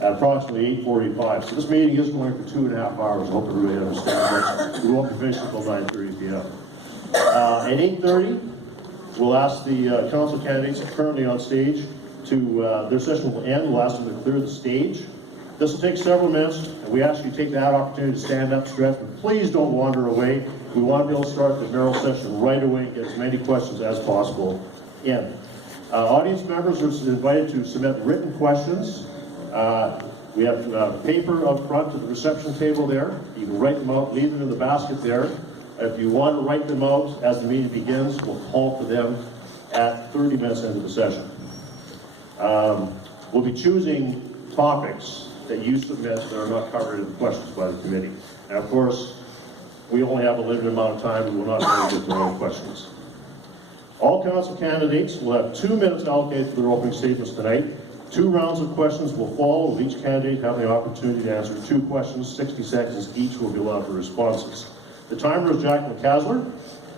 at approximately 8:45. So this meeting is going for 2.5 hours. I hope everybody understands. We won't be finishing until 9:30 p.m. At 8:30, we'll ask the council candidates currently on stage to, their session will end. We'll ask them to clear the stage. This will take several minutes, and we ask you to take that opportunity to stand up, stretch, but please don't wander away. We want to be able to start the mayoral session right away and get as many questions as possible in. Audience members are invited to submit written questions. We have paper up front at the reception table there. You can write them out, leave them in the basket there. If you want to write them out as the meeting begins, we'll call for them at 30 minutes into the session. We'll be choosing topics that you submit that are not covered in the questions by the committee. And of course, we only have a limited amount of time. We will not be able to get to all the questions. All council candidates will have 2 minutes allocated for their opening statements tonight. 2 rounds of questions will follow, with each candidate having the opportunity to answer 2 questions. 60 seconds each will be allowed for responses. The timer is Jack McCasler.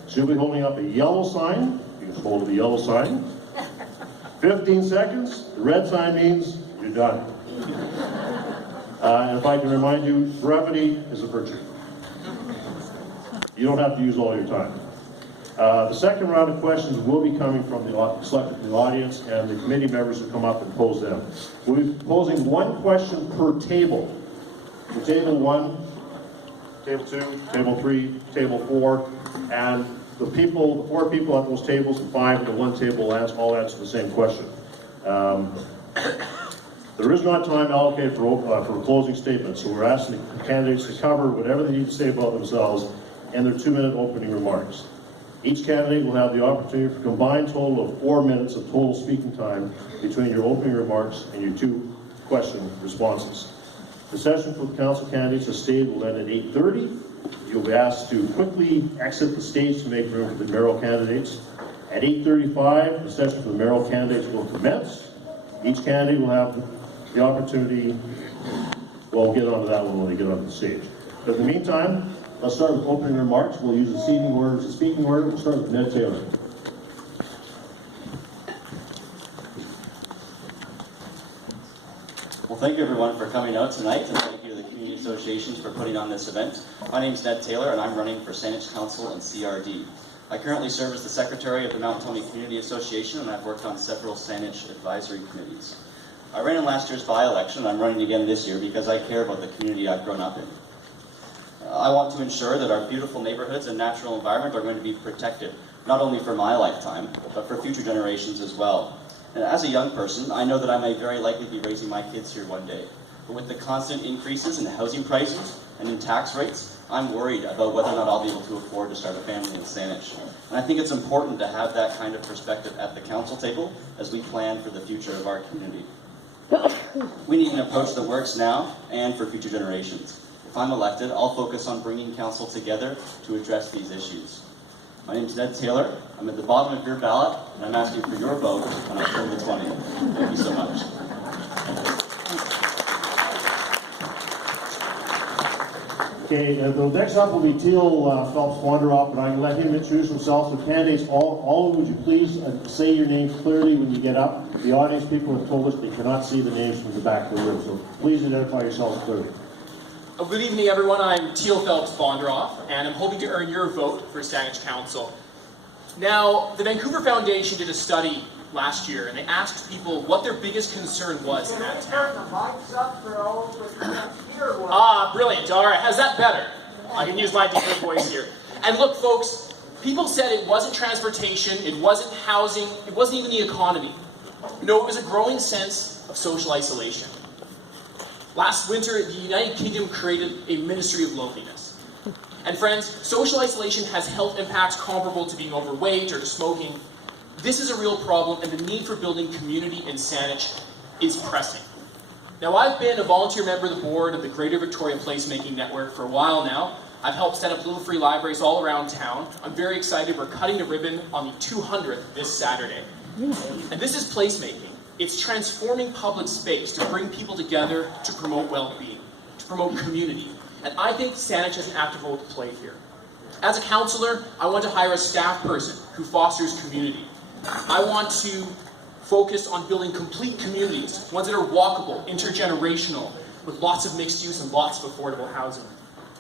She'll be holding up a yellow sign. You can hold the yellow sign. 15 seconds. The red sign means you're done. And if I can remind you, brevity is a virtue. You don't have to use all your time. The second round of questions will be coming from selected from the audience, and the committee members will come up and pose them. We'll be posing 1 question per table. For table 1, table 2, table 3, table 4, and the 4 people at those tables and 5 at the 1 table will all answer the same question. There is not time allocated for closing statements, so we're asking the candidates to cover whatever they need to say about themselves in their 2-minute opening remarks. Each candidate will have the opportunity for a combined total of 4 minutes of total speaking time between your opening remarks and your 2 question responses. The session for the council candidates as stated will end at 8:30. You'll be asked to quickly exit the stage to make room for the mayoral candidates. At 8:35, the session for the mayoral candidates will commence. Each candidate will have the opportunity, we'll get onto that one when they get onto the stage. But in the meantime, let's start with opening remarks. We'll use the seating order as a speaking order. We'll start with Ned Taylor. Well, thank you everyone for coming out tonight, and thank you to the community associations for putting on this event. My name is Ned Taylor, and I'm running for Saanich Council and CRD. I currently serve as the secretary of the Mount Tommy Community Association, and I've worked on several Saanich advisory committees. I ran in last year's by-election, and I'm running again this year because I care about the community I've grown up in. I want to ensure that our beautiful neighborhoods and natural environment are going to be protected, not only for my lifetime, but for future generations as well. And as a young person, I know that I may very likely be raising my kids here one day. But with the constant increases in housing prices and in tax rates, I'm worried about whether or not I'll be able to afford to start a family in Saanich. And I think it's important to have that kind of perspective at the council table as we plan for the future of our community. We need an approach that works now and for future generations. If I'm elected, I'll focus on bringing council together to address these issues. My name is Ned Taylor. I'm at the bottom of your ballot, and I'm asking for your vote on October 20th. Thank you so much. Okay, the next up will be Teal Phelps Wanderoff, and I'm going to let him introduce himself. So candidates, all of you, would you please say your names clearly when you get up? The audience people have told us they cannot see the names from the back of the room, so please identify yourselves clearly. Good evening, everyone. I'm Teal Phelps Wanderoff, and I'm hoping to earn your vote for Saanich Council. Now, the Vancouver Foundation did a study last year, and they asked people what their biggest concern was in that town. Brilliant. All right, how's that better? I can use my deeper voice here. And look, folks, people said it wasn't transportation, it wasn't housing, it wasn't even the economy. No, it was a growing sense of social isolation. Last winter, the United Kingdom created a Ministry of Loneliness. And friends, social isolation has health impacts comparable to being overweight or to smoking. This is a real problem, and the need for building community in Saanich is pressing. Now, I've been a volunteer member of the board of the Greater Victoria Placemaking Network for a while now. I've helped set up little free libraries all around town. I'm very excited. We're cutting the ribbon on the 200th this Saturday. And this is placemaking. It's transforming public space to bring people together to promote well-being, to promote community. And I think Saanich has an active role to play here. As a councillor, I want to hire a staff person who fosters community. I want to focused on building complete communities, ones that are walkable, intergenerational, with lots of mixed use and lots of affordable housing.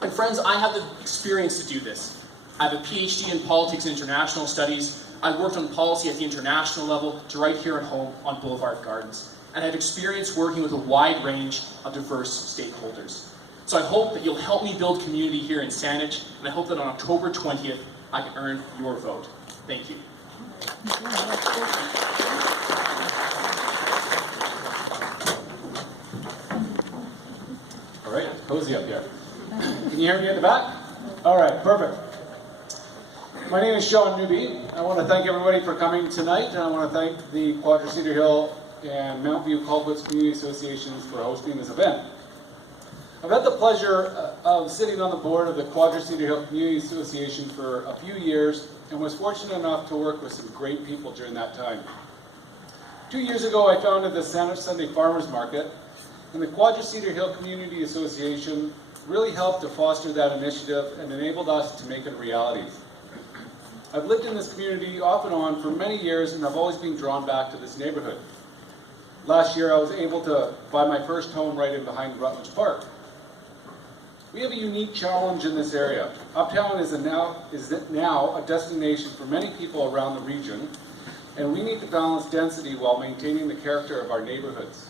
And friends, I have the experience to do this. I have a PhD in politics and international studies. I worked on policy at the international level to right here at home on Boulevard Gardens. And I have experience working with a wide range of diverse stakeholders. So I hope that you'll help me build community here in Saanich, and I hope that on October 20th, I can earn your vote. Thank you. All right, it's cozy up here. Can you hear me at the back? All right, perfect. My name is Sean Newby. I want to thank everybody for coming tonight, and I want to thank the Quadra Cedar Hill and Mount View Colquitt's Community Associations for hosting this event. I've had the pleasure of sitting on the board of the Quadra Cedar Hill Community Association for a few years and was fortunate enough to work with some great people during that time. 2 years ago, I founded the Saanich Sunday Farmers Market, and the Quadra Cedar Hill Community Association really helped to foster that initiative and enabled us to make it a reality. I've lived in this community off and on for many years, and I've always been drawn back to this neighborhood. Last year, I was able to buy my first home right in behind Rutledge Park. We have a unique challenge in this area. Uptown is now a destination for many people around the region, and we need to balance density while maintaining the character of our neighborhoods.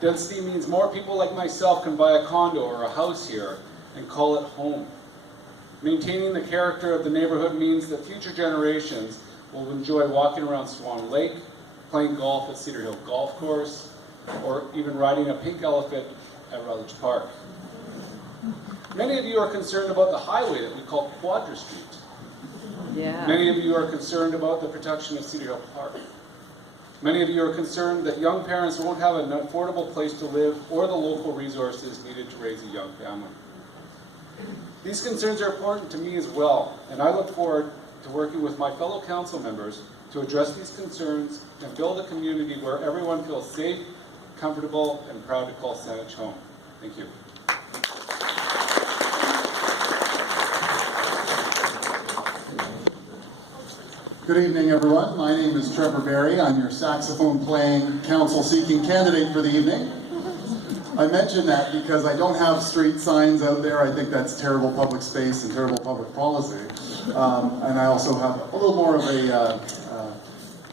Density means more people like myself can buy a condo or a house here and call it home. Maintaining the character of the neighborhood means that future generations will enjoy walking around Swan Lake, playing golf at Cedar Hill Golf Course, or even riding a pink elephant at Rutledge Park. Many of you are concerned about the highway that we call Quadra Street. Yeah. Many of you are concerned about the protection of Cedar Hill Park. Many of you are concerned that young parents won't have an affordable place to live or the local resources needed to raise a young family. These concerns are important to me as well, and I look forward to working with my fellow council members to address these concerns and build a community where everyone feels safe, comfortable, and proud to call Saanich home. Thank you. Good evening, everyone. My name is Trevor Barry. I'm your saxophone-playing, council-seeking candidate for the evening. I mention that because I don't have street signs out there. I think that's terrible public space and terrible public policy. And I also have a little more of a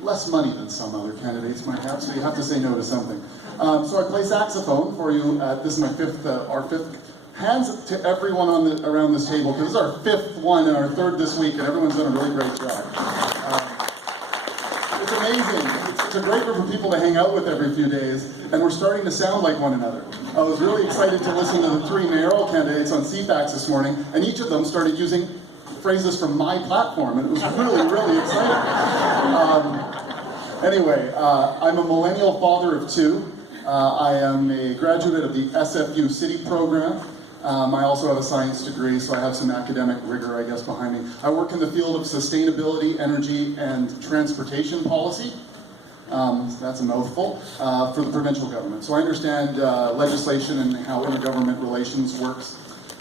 less money than some other candidates might have, so you have to say no to something. So I play saxophone for you. This is my our fifth. Hands to everyone around this table, because this is our fifth one and our third this week, and everyone's done a really great job. It's amazing. It's a great group of people to hang out with every few days, and we're starting to sound like one another. I was really excited to listen to the three mayoral candidates on CFAX this morning, and each of them started using phrases from my platform, and it was really, really exciting. Anyway, I'm a millennial father of two. I am a graduate of the SFU City program. I also have a science degree, so I have some academic rigor, I guess, behind me. I work in the field of sustainability, energy, and transportation policy. That's a mouthful, for the provincial government. So I understand legislation and how intergovernment relations works.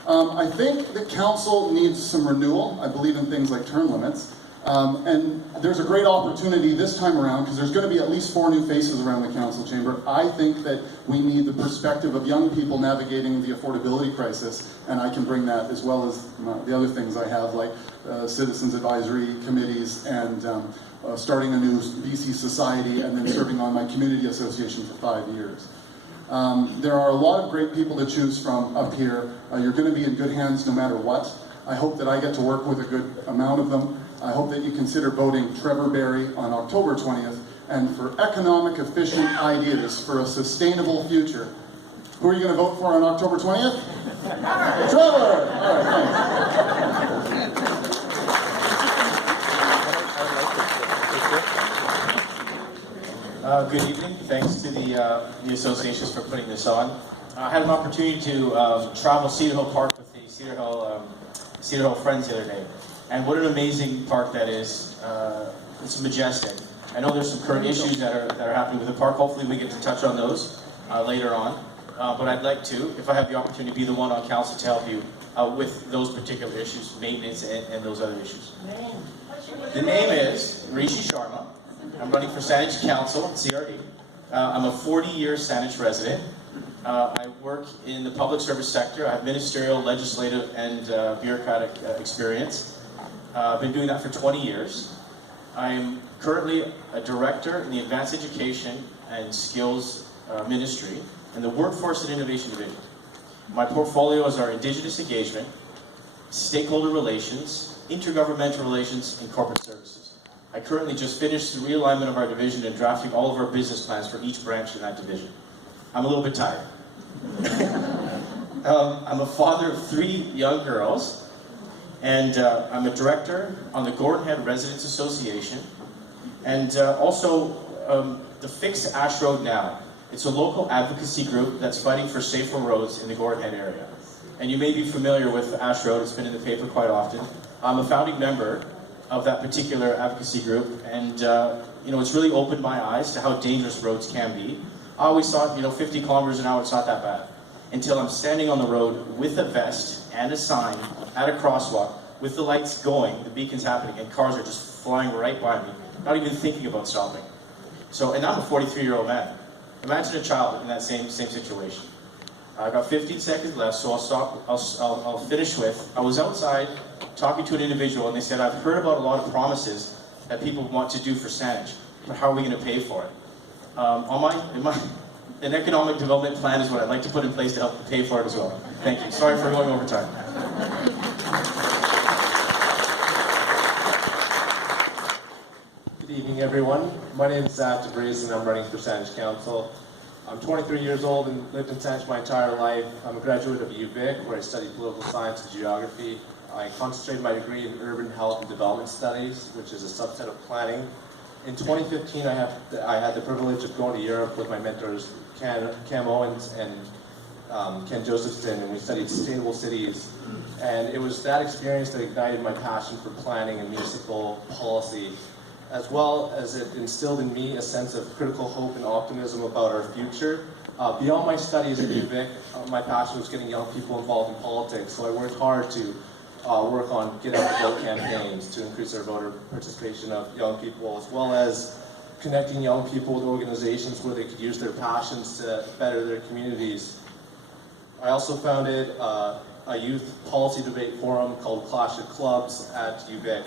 I think the council needs some renewal. I believe in things like term limits. And there's a great opportunity this time around, because there's going to be at least 4 new faces around the council chamber. I think that we need the perspective of young people navigating the affordability crisis, and I can bring that as well as the other things I have, like citizens advisory committees and starting a new BC society, and then serving on my community association for 5 years. There are a lot of great people to choose from up here. You're going to be in good hands no matter what. I hope that I get to work with a good amount of them. I hope that you consider voting Trevor Barry on October 20th, and for economic efficient ideas for a sustainable future. Who are you going to vote for on October 20th? Trevor! All right, thanks. Good evening. Thanks to the associations for putting this on. I had an opportunity to travel Cedar Hill Park with the Cedar Hill Friends the other day. And what an amazing park that is. It's majestic. I know there's some current issues that are happening with the park. Hopefully we get to touch on those later on. But I'd like to, if I have the opportunity, to be the one on council to help you with those particular issues, maintenance and those other issues. The name is Rishi Sharma. I'm running for Saanich Council, CRD. I'm a 40-year Saanich resident. I work in the public service sector. I have ministerial, legislative, and bureaucratic experience. I've been doing that for 20 years. I'm currently a director in the Advanced Education and Skills Ministry in the Workforce and Innovation Division. My portfolios are Indigenous engagement, stakeholder relations, intergovernmental relations, and corporate services. I currently just finished the realignment of our division and drafting all of our business plans for each branch in that division. I'm a little bit tired. I'm a father of 3 young girls, and I'm a director on the Gordon Head Residents Association, and also the Fix Ash Road Now. It's a local advocacy group that's fighting for safer roads in the Gordon Head area. And you may be familiar with Ash Road, it's been in the paper quite often. I'm a founding member of that particular advocacy group, and it's really opened my eyes to how dangerous roads can be. I always thought, 50 kilometers an hour, it's not that bad. Until I'm standing on the road with a vest and a sign at a crosswalk, with the lights going, the beacon's happening, and cars are just flying right by me, not even thinking about stopping. And I'm a 43-year-old man. Imagine a child in that same situation. I've got 15 seconds left, so I'll stop. I'll finish with, I was outside talking to an individual, and they said, I've heard about a lot of promises that people want to do for Saanich, but how are we going to pay for it? An economic development plan is what I'd like to put in place to help pay for it as well. Thank you. Sorry for going over time. Good evening, everyone. My name is Zach DeVries, and I'm running for Saanich Council. I'm 23 years old and lived in Saanich my entire life. I'm a graduate of UVic, where I studied political science and geography. I concentrated my degree in urban health and development studies, which is a subset of planning. In 2015, I had the privilege of going to Europe with my mentors, Cam Owens and Ken Josephson, and we studied sustainable cities. And it was that experience that ignited my passion for planning and municipal policy, as well as it instilled in me a sense of critical hope and optimism about our future. Beyond my studies at UVic, my passion was getting young people involved in politics, so I worked hard to work on get out the vote campaigns to increase our voter participation of young people, as well as connecting young people with organizations where they could use their passions to better their communities. I also founded a youth policy debate forum called Clash of Clubs at UVic.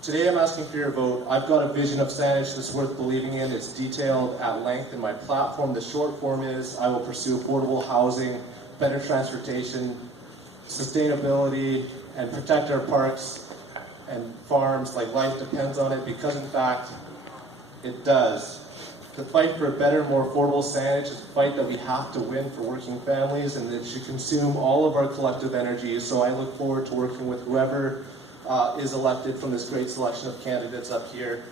Today I'm asking for your vote. I've got a vision of Saanich that's worth believing in. It's detailed at length in my platform. The short form is I will pursue affordable housing, better transportation, sustainability, and protect our parks and farms like life depends on it, because in fact, it does. The fight for a better, more affordable Saanich is a fight that we have to win for working families, and it should consume all of our collective energy. So I look forward to working with whoever is elected from this great selection of candidates up here.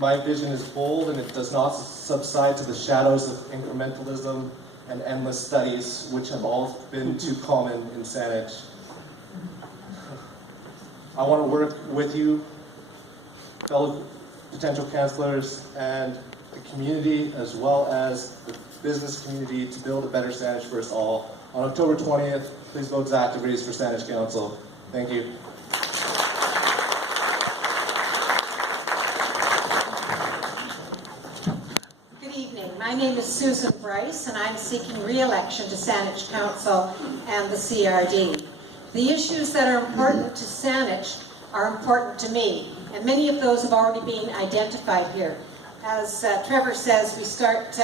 My vision is bold, and it does not subside to the shadows of incrementalism and endless studies, which have all been too common in Saanich. I want to work with you, fellow potential councillors, and the community, as well as the business community, to build a better Saanich for us all. On October 20th, please vote Zach DeVries for Saanich Council. Thank you. My name is Susan Bryce, and I'm seeking re-election to Saanich Council and the CRD. The issues that are important to Saanich are important to me, and many of those have already been identified here. As Trevor says, we start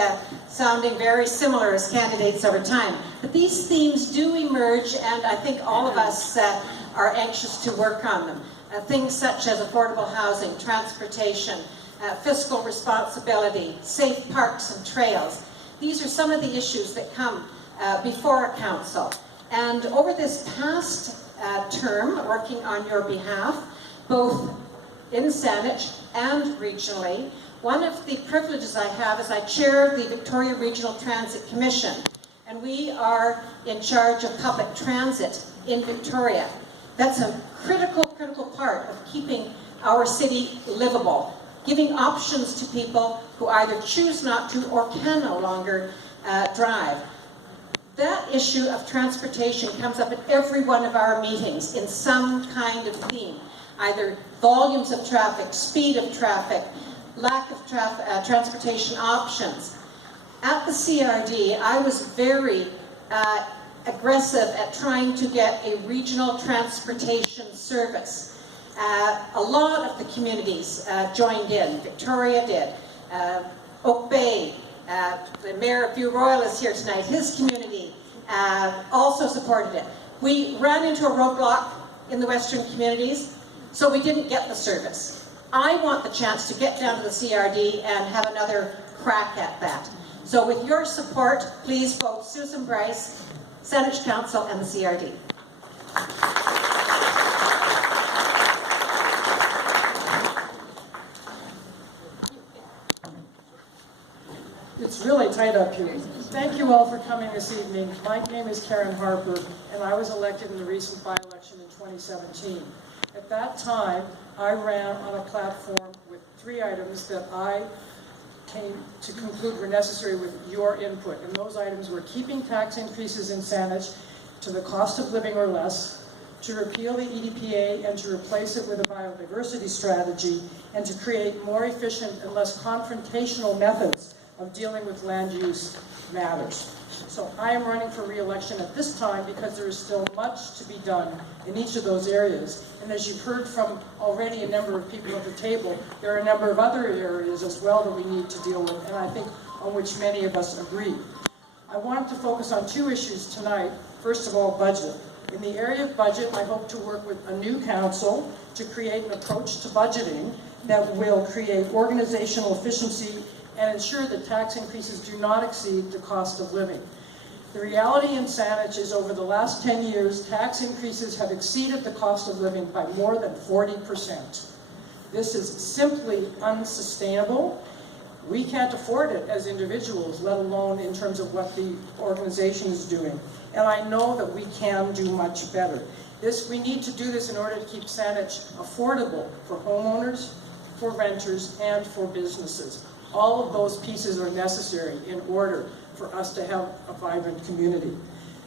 sounding very similar as candidates over time. But these themes do emerge, and I think all of us are anxious to work on them. Things such as affordable housing, transportation, fiscal responsibility, safe parks and trails. These are some of the issues that come before a council. And over this past term, working on your behalf, both in Saanich and regionally, one of the privileges I have is I chair the Victoria Regional Transit Commission, and we are in charge of public transit in Victoria. That's a critical part of keeping our city livable, giving options to people who either choose not to or can no longer drive. That issue of transportation comes up at every one of our meetings in some kind of theme, either volumes of traffic, speed of traffic, lack of transportation options. At the CRD, I was very aggressive at trying to get a regional transportation service. A lot of the communities joined in. Victoria did. Oak Bay, the Mayor of View Royal is here tonight. His community also supported it. We ran into a roadblock in the Western communities, so we didn't get the service. I want the chance to get down to the CRD and have another crack at that. So with your support, please vote Susan Bryce, Saanich Council and the CRD. It's really tight up here. Thank you all for coming this evening. My name is Karen Harper, and I was elected in the recent by-election in 2017. At that time, I ran on a platform with 3 items that I came to conclude were necessary with your input. And those items were keeping tax increases in Saanich to the cost of living or less, to repeal the EDPA and to replace it with a biodiversity strategy, and to create more efficient and less confrontational methods of dealing with land use matters. So I am running for re-election at this time because there is still much to be done in each of those areas. And as you've heard from already a number of people at the table, there are a number of other areas as well that we need to deal with, and I think on which many of us agree. I wanted to focus on 2 issues tonight. First of all, budget. In the area of budget, I hope to work with a new council to create an approach to budgeting that will create organizational efficiency and ensure that tax increases do not exceed the cost of living. The reality in Saanich is over the last 10 years, tax increases have exceeded the cost of living by more than 40%. This is simply unsustainable. We can't afford it as individuals, let alone in terms of what the organization is doing. And I know that we can do much better. We need to do this in order to keep Saanich affordable for homeowners, for renters, and for businesses. All of those pieces are necessary in order for us to have a vibrant community.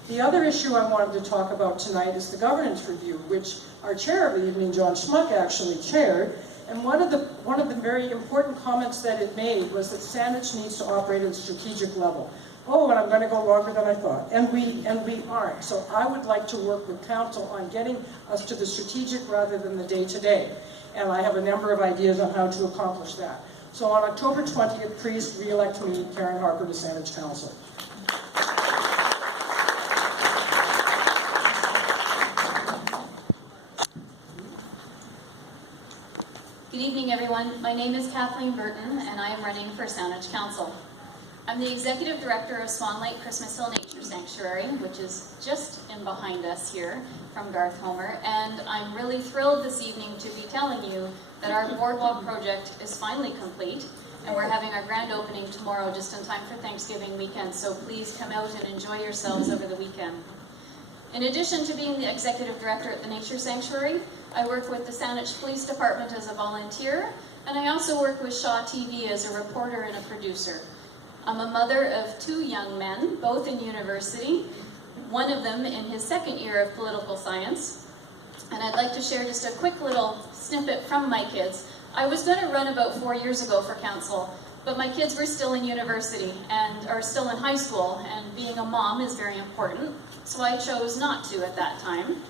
The other issue I wanted to talk about tonight is the governance review, which our chair of the evening, John Schmuck, actually chaired. And one of the very important comments that it made was that Saanich needs to operate at a strategic level. Oh, and I'm going to go longer than I thought. And we aren't. So I would like to work with council on getting us to the strategic rather than the day-to-day. And I have a number of ideas on how to accomplish that. So on October 20th, please re-elect me, Karen Harper, to Saanich Council. Good evening, everyone. My name is Kathleen Burton, and I am running for Saanich Council. I'm the Executive Director of Swan Lake Christmas Hill Nature Sanctuary, which is just in behind us here from Garth Homer, and I'm really thrilled this evening to be telling you that our boardwalk project is finally complete, and we're having our grand opening tomorrow just in time for Thanksgiving weekend, so please come out and enjoy yourselves over the weekend. In addition to being the Executive Director at the Nature Sanctuary, I work with the Saanich Police Department as a volunteer, and I also work with Shaw TV as a reporter and a producer. I'm a mother of 2 young men, both in university, one of them in his 2nd year of political science. And I'd like to share just a quick little snippet from my kids. I was going to run about 4 years ago for council, but my kids were still in university and are still in high school, and being a mom is very important, so I chose not to at that time.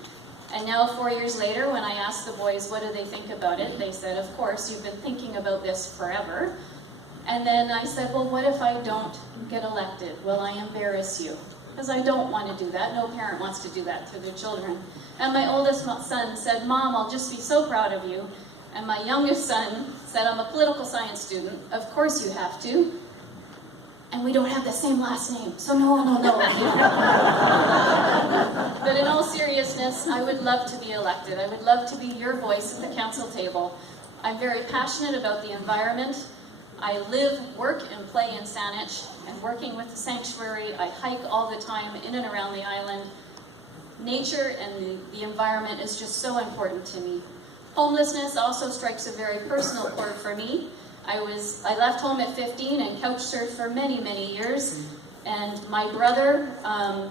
And now 4 years later, when I asked the boys what do they think about it, they said, of course, you've been thinking about this forever. And then I said, well, what if I don't get elected? Will I embarrass you? Because I don't want to do that. No parent wants to do that to their children. And my oldest son said, Mom, I'll just be so proud of you. And my youngest son said, I'm a political science student. Of course you have to. And we don't have the same last name, so no one will know. But in all seriousness, I would love to be elected. I would love to be your voice at the council table. I'm very passionate about the environment. I live, work, and play in Saanich, and working with the sanctuary, I hike all the time in and around the island. Nature and the environment is just so important to me. Homelessness also strikes a very personal chord for me. I left home at 15 and couch surfed for many, many years. And my brother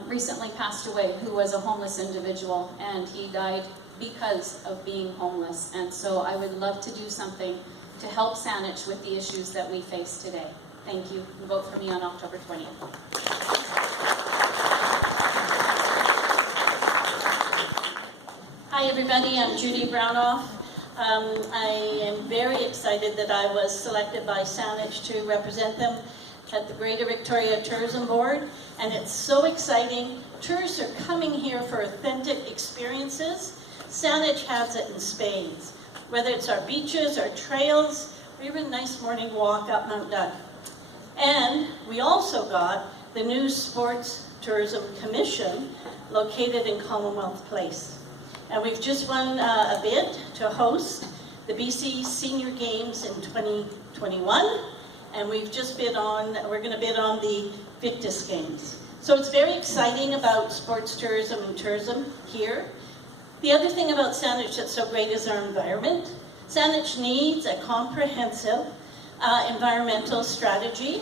recently passed away, who was a homeless individual, and he died because of being homeless. And so I would love to do something to help Saanich with the issues that we face today. Thank you. Vote for me on October 20th. Hi everybody, I'm Judy Brownoff. I am very excited that I was selected by Saanich to represent them at the Greater Victoria Tourism Board, and it's so exciting. Tourists are coming here for authentic experiences. Saanich has it in spades, whether it's our beaches, our trails, or even a nice morning walk up Mount Doug. And we also got the new Sports Tourism Commission located in Commonwealth Place. And we've just won a bid to host the BC Senior Games in 2021. And we've just bid on, we're going to bid on the Victus Games. So it's very exciting about sports tourism and tourism here. The other thing about Saanich that's so great is our environment. Saanich needs a comprehensive environmental strategy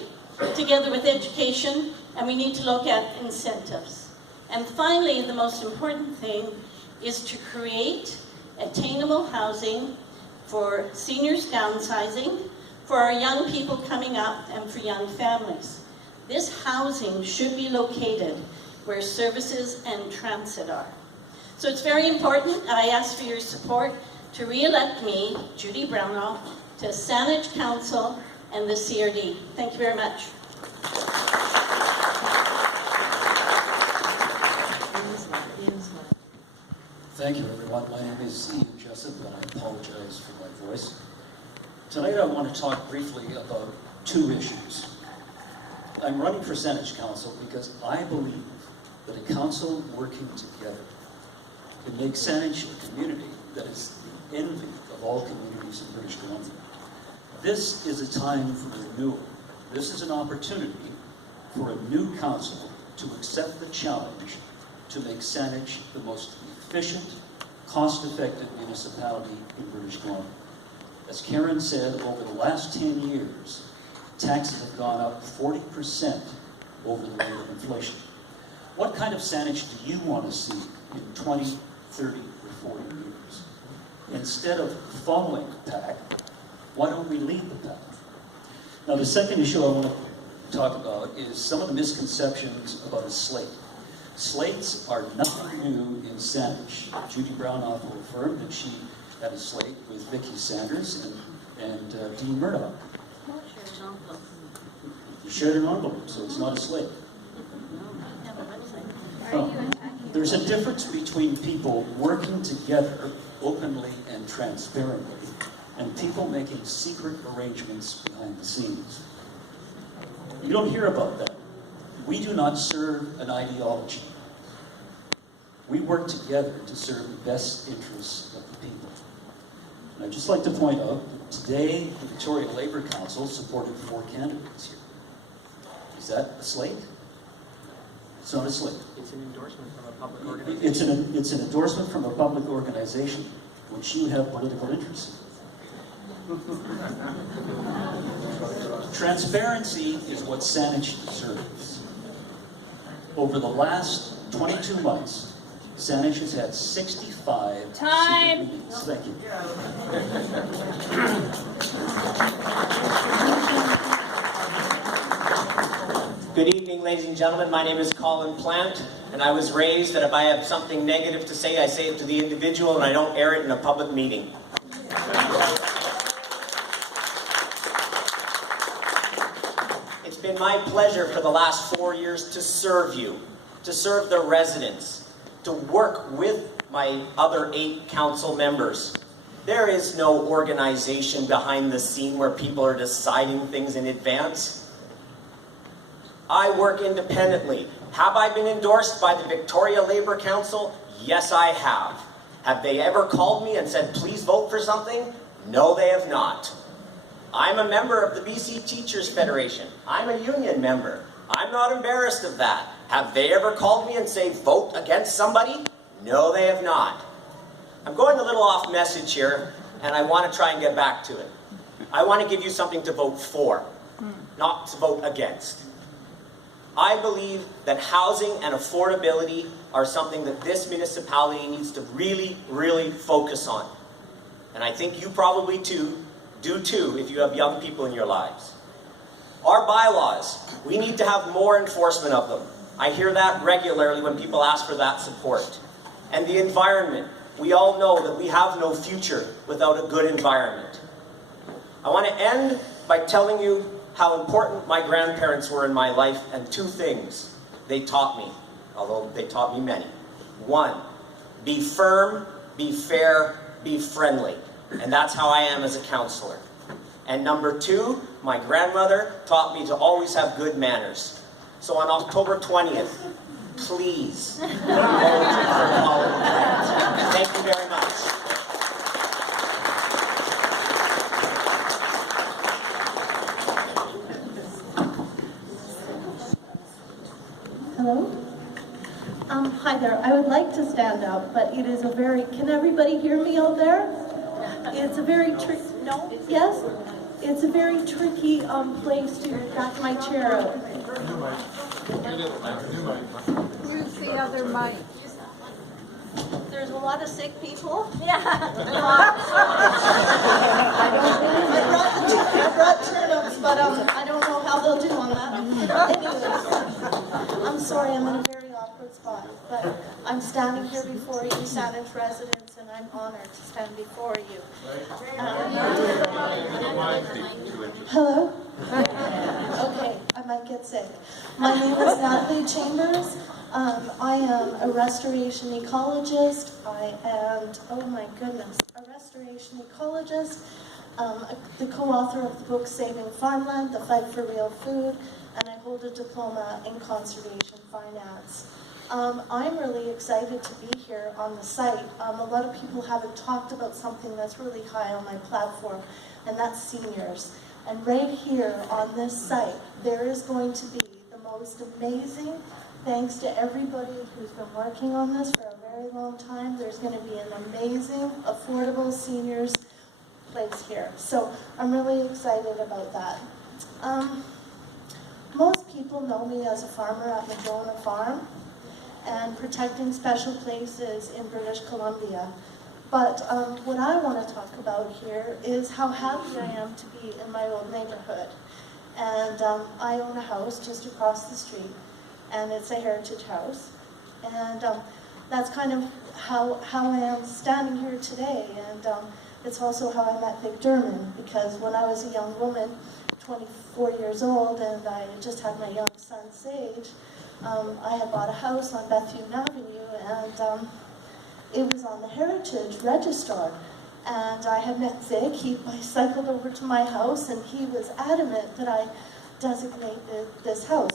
together with education, and we need to look at incentives. And finally, the most important thing is to create attainable housing for seniors downsizing, for our young people coming up, and for young families. This housing should be located where services and transit are. So it's very important. I ask for your support to re-elect me, Judy Brownoff, to Saanich Council and the CRD. Thank you very much. Thank you, everyone. My name is Ian Jessup, and I apologize for my voice. Tonight I want to talk briefly about two issues. I'm running for Saanich Council because I believe that a council working together can make Saanich a community that is the envy of all communities in British Columbia. This is a time for renewal. This is an opportunity for a new council to accept the challenge to make Saanich the most efficient, cost-effective municipality in British Columbia. As Karen said, over the last 10 years, taxes have gone up 40% over the rate of inflation. What kind of Saanich do you want to see in 20, 30, or 40 years? Instead of following the pack, why don't we lead the pack? Now, the second issue I want to talk about is some of the misconceptions about a slate. Slates are nothing new in Saanich. Judy Brownoff will affirm that she had a slate with Vicki Sanders and Dean Murdoch. You shared an envelope, so it's not a slate. There's a difference between people working together openly and transparently and people making secret arrangements behind the scenes. You don't hear about that. We do not serve an ideology. We work together to serve the best interests of the people. And I'd just like to point out that today the Victoria Labour Council supported 4 candidates here. Is that a slate? It's not a slate. It's an endorsement from a public organization. It's an endorsement from a public organization which you have political interest in. Transparency is what Saanich deserves. Over the last 22 months, Saanich has had 65 secret meetings. Thank you. Good evening, ladies and gentlemen. My name is Colin Plant, and I was raised that if I have something negative to say, I say it to the individual and I don't air it in a public meeting. It's been my pleasure for the last 4 years to serve you, to serve the residents, to work with my other 8 council members. There is no organization behind the scene where people are deciding things in advance. I work independently. Have I been endorsed by the Victoria Labour Council? Yes, I have. Have they ever called me and said, please vote for something? No, they have not. I'm a member of the BC Teachers Federation. I'm a union member. I'm not embarrassed of that. Have they ever called me and say, vote against somebody? No, they have not. I'm going a little off message here, and I want to try and get back to it. I want to give you something to vote for, not to vote against. I believe that housing and affordability are something that this municipality needs to really, really focus on. And I think you probably do too if you have young people in your lives. Our bylaws, we need to have more enforcement of them. I hear that regularly when people ask for that support. And the environment, we all know that we have no future without a good environment. I want to end by telling you how important my grandparents were in my life, and two things they taught me, although they taught me many. One, be firm, be fair, be friendly. And that's how I am as a councillor. And number two, my grandmother taught me to always have good manners. So on October 20th, please vote for Colin Grant. Thank you very much. Hello? Hi there. I would like to stand up, but it is a very, can everybody hear me out there? It's a very tricky, no? Yes? It's a very tricky place to back my chair out. Where's the other mic? There's a lot of sick people. Yeah. I brought turnips, but I don't know how they'll do on that. Anyways, I'm sorry, I'm in a very awkward spot, but I'm standing here before you, Saanich residents, and I'm honored to stand before you. Hello? Okay, I might get sick. My name is Natalie Chambers. I am a restoration ecologist. I am, oh my goodness, a restoration ecologist, the co-author of the book Saving Farmland, The Fight for Real Food, and I hold a diploma in conservation finance. I'm really excited to be here on the site. A lot of people haven't talked about something that's really high on my platform, and that's seniors. And right here on this site, there is going to be the most amazing, thanks to everybody who's been working on this for a very long time, there's going to be an amazing, affordable seniors place here. So I'm really excited about that. Most people know me as a farmer at Madrona Farm and protecting special places in British Columbia. But what I want to talk about here is how happy I am to be in my old neighborhood. And I own a house just across the street, and it's a heritage house. And that's kind of how I am standing here today. And it's also how I met Vic Derman, because when I was a young woman, 24 years old, and I just had my young son, Sage, I had bought a house on Bethune Avenue, and it was on the Heritage Register. And I had met Vic. He cycled over to my house, and he was adamant that I designate this house.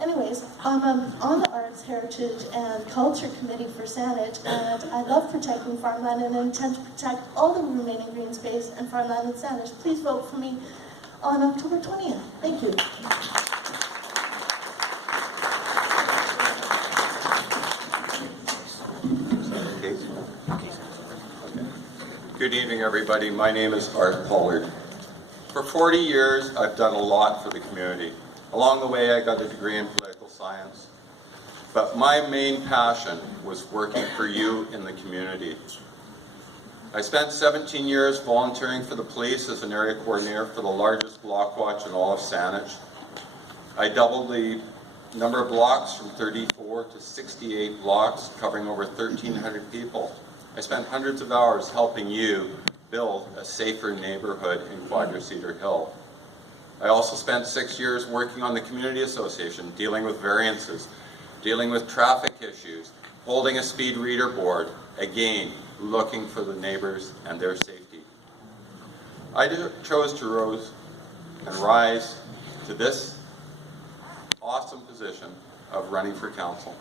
Anyways, I'm on the Arts, Heritage, and Culture Committee for Saanich, and I love protecting farmland and intend to protect all the remaining green space and farmland in Saanich. Please vote for me on October 20th. Thank you. Good evening, everybody. My name is Art Pollard. For 40 years, I've done a lot for the community. Along the way, I got a degree in political science. But my main passion was working for you in the community. I spent 17 years volunteering for the police as an area coordinator for the largest block watch in all of Saanich. I doubled the number of blocks from 34 to 68 blocks, covering over 1,300 people. I spent hundreds of hours helping you build a safer neighborhood in Quadra-Cedar Hill. I also spent 6 years working on the community association, dealing with variances, dealing with traffic issues, holding a speed reader board, again, looking for the neighbors and their safety. I chose to rise to this awesome position of running for council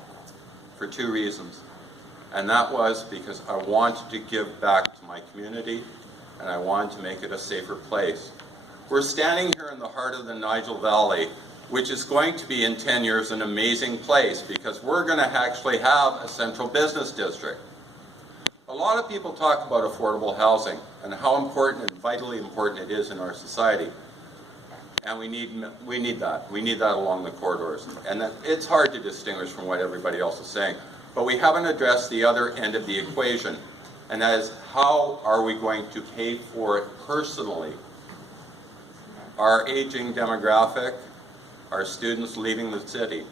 for 2 reasons. And that was because I wanted to give back to my community, and I wanted to make it a safer place. We're standing here in the heart of the Nigel Valley, which is going to be in 10 years an amazing place, because we're going to actually have a central business district. A lot of people talk about affordable housing and how important and vitally important it is in our society. And we need that. We need that along the corridors. And it's hard to distinguish from what everybody else is saying. But we haven't addressed the other end of the equation. And that is, how are we going to pay for it personally? Our aging demographic, our students leaving the city.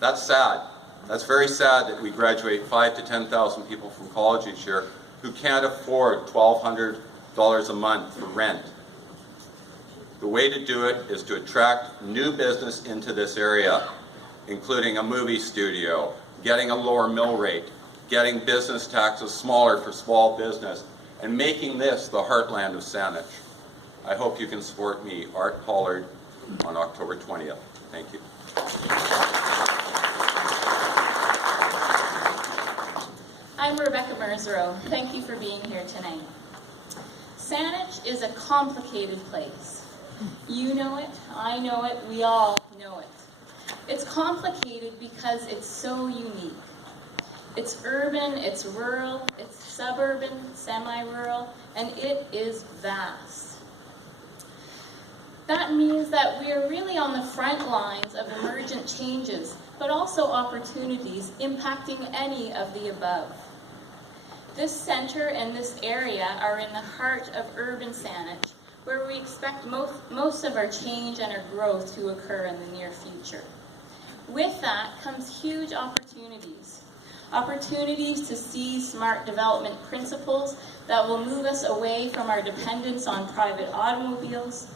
That's sad. That's very sad that we graduate 5,000 to 10,000 people from college each year who can't afford $1,200 a month for rent. The way to do it is to attract new business into this area, including a movie studio, getting a lower mill rate, getting business taxes smaller for small business, and making this the heartland of Saanich. I hope you can support me, Art Pollard, on October 20th. Thank you. I'm Rebecca Mersrow. Thank you for being here tonight. Saanich is a complicated place. You know it, I know it, we all know it. It's complicated because it's so unique. It's urban, it's rural, it's suburban, semi-rural, and it is vast. That means that we are really on the front lines of emergent changes, but also opportunities impacting any of the above. This center and this area are in the heart of urban Saanich, where we expect most of our change and our growth to occur in the near future. With that comes huge opportunities. Opportunities to seize smart development principles that will move us away from our dependence on private automobiles.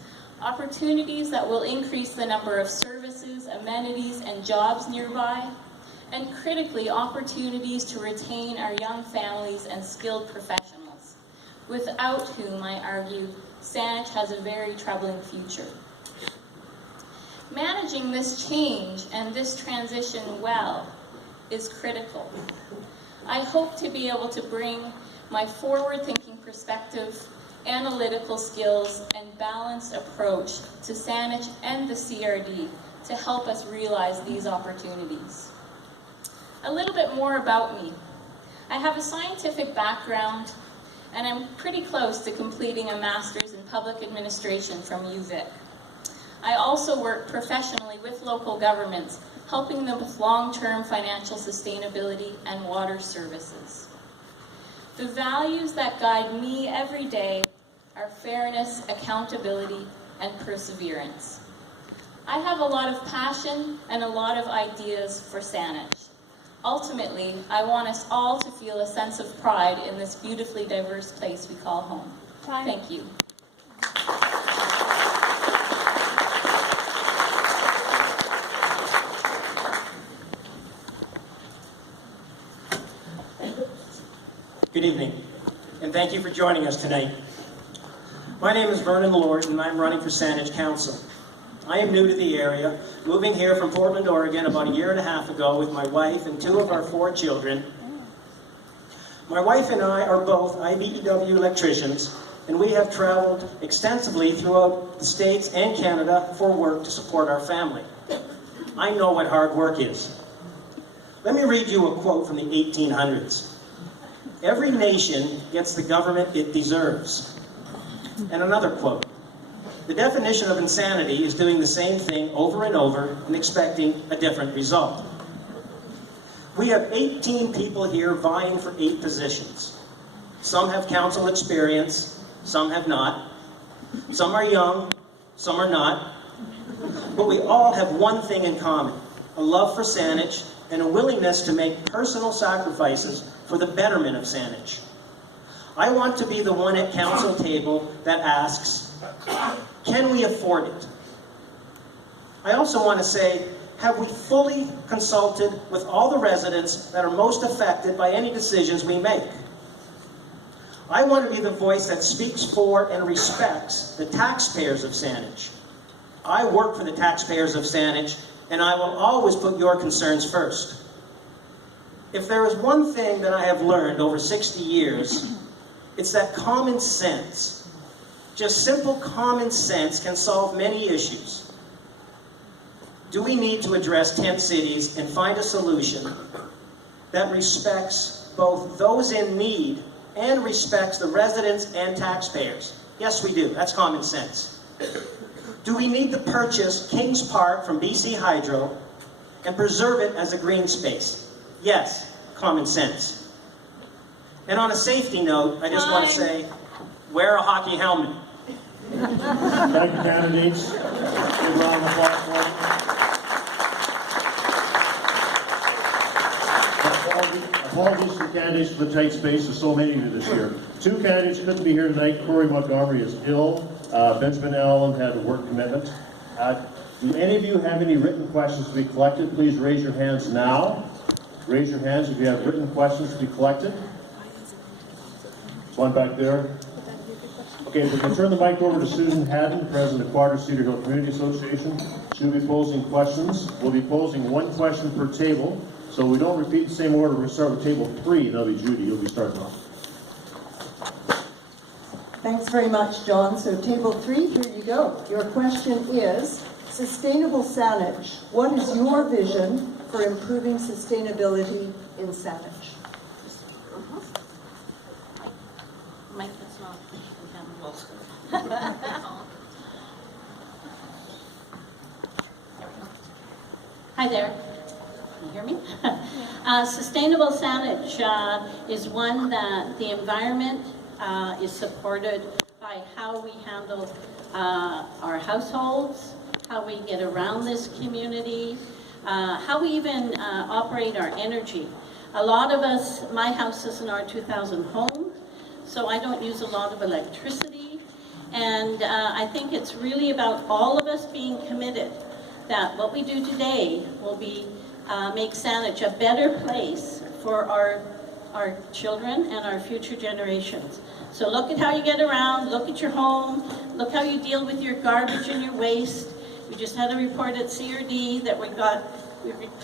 Opportunities that will increase the number of services, amenities, and jobs nearby. And critically, opportunities to retain our young families and skilled professionals, without whom, I argue, Saanich has a very troubling future. Managing this change and this transition well is critical. I hope to be able to bring my forward-thinking perspective, analytical skills, and balanced approach to Saanich and the CRD to help us realize these opportunities. A little bit more about me. I have a scientific background, and I'm pretty close to completing a master's in public administration from UVic. I also work professionally with local governments, helping them with long-term financial sustainability and water services. The values that guide me every day are fairness, accountability, and perseverance. I have a lot of passion and a lot of ideas for Saanich. Ultimately, I want us all to feel a sense of pride in this beautifully diverse place we call home. Thank you. Good evening, and thank you for joining us tonight. My name is Vernon Lord, and I'm running for Saanich Council. I am new to the area, moving here from Portland, Oregon about 1.5 years ago with my wife and 2 of our 4 children. My wife and I are both IBEW electricians, and we have traveled extensively throughout the States and Canada for work to support our family. I know what hard work is. Let me read you a quote from the 1800s. Every nation gets the government it deserves. And another quote. The definition of insanity is doing the same thing over and over and expecting a different result. We have 18 people here vying for 8 positions. Some have council experience, some have not. Some are young, some are not. But we all have one thing in common, a love for Saanich and a willingness to make personal sacrifices for the betterment of Saanich. I want to be the one at council table that asks, can we afford it? I also want to say, have we fully consulted with all the residents that are most affected by any decisions we make? I want to be the voice that speaks for and respects the taxpayers of Saanich. I work for the taxpayers of Saanich, and I will always put your concerns first. If there is one thing that I have learned over 60 years, it's that common sense, just simple common sense, can solve many issues. Do we need to address tent cities and find a solution that respects both those in need and respects the residents and taxpayers? Yes, we do. That's common sense. Do we need to purchase Kings Park from BC Hydro and preserve it as a green space? Yes, common sense. And on a safety note, I just want to say, wear a hockey helmet. Thank you, candidates. Give a round of applause for them. Apologies to the candidates for the tight space. There's so many of you this year. 2 candidates couldn't be here tonight. Corey Montgomery is ill. Benjamin Allen had a work commitment. Do any of you have any written questions to be collected? Please raise your hands now. Raise your hands if you have written questions to be collected. One back there. Okay, we can turn the mic over to Susan Haddon, President of Quadra Cedar Hill Community Association. She'll be posing questions. We'll be posing 1 question per table, so we don't repeat the same order. We're going to start with table 3. That'll be Judy. You'll be starting off. Thanks very much, John. So table 3, here you go. Your question is, Sustainable Saanich. What is your vision for improving sustainability in Saanich? Mike, that's not. Hi there. Can you hear me? Sustainable Saanich is one that the environment is supported by how we handle our households, how we get around this community, how we even operate our energy. A lot of us, my house is an R2000 home, so I don't use a lot of electricity, and I think it's really about all of us being committed that what we do today will be make Saanich a better place for our children and our future generations. So look at how you get around, look at your home, look how you deal with your garbage and your waste. We just had a report at CRD that we're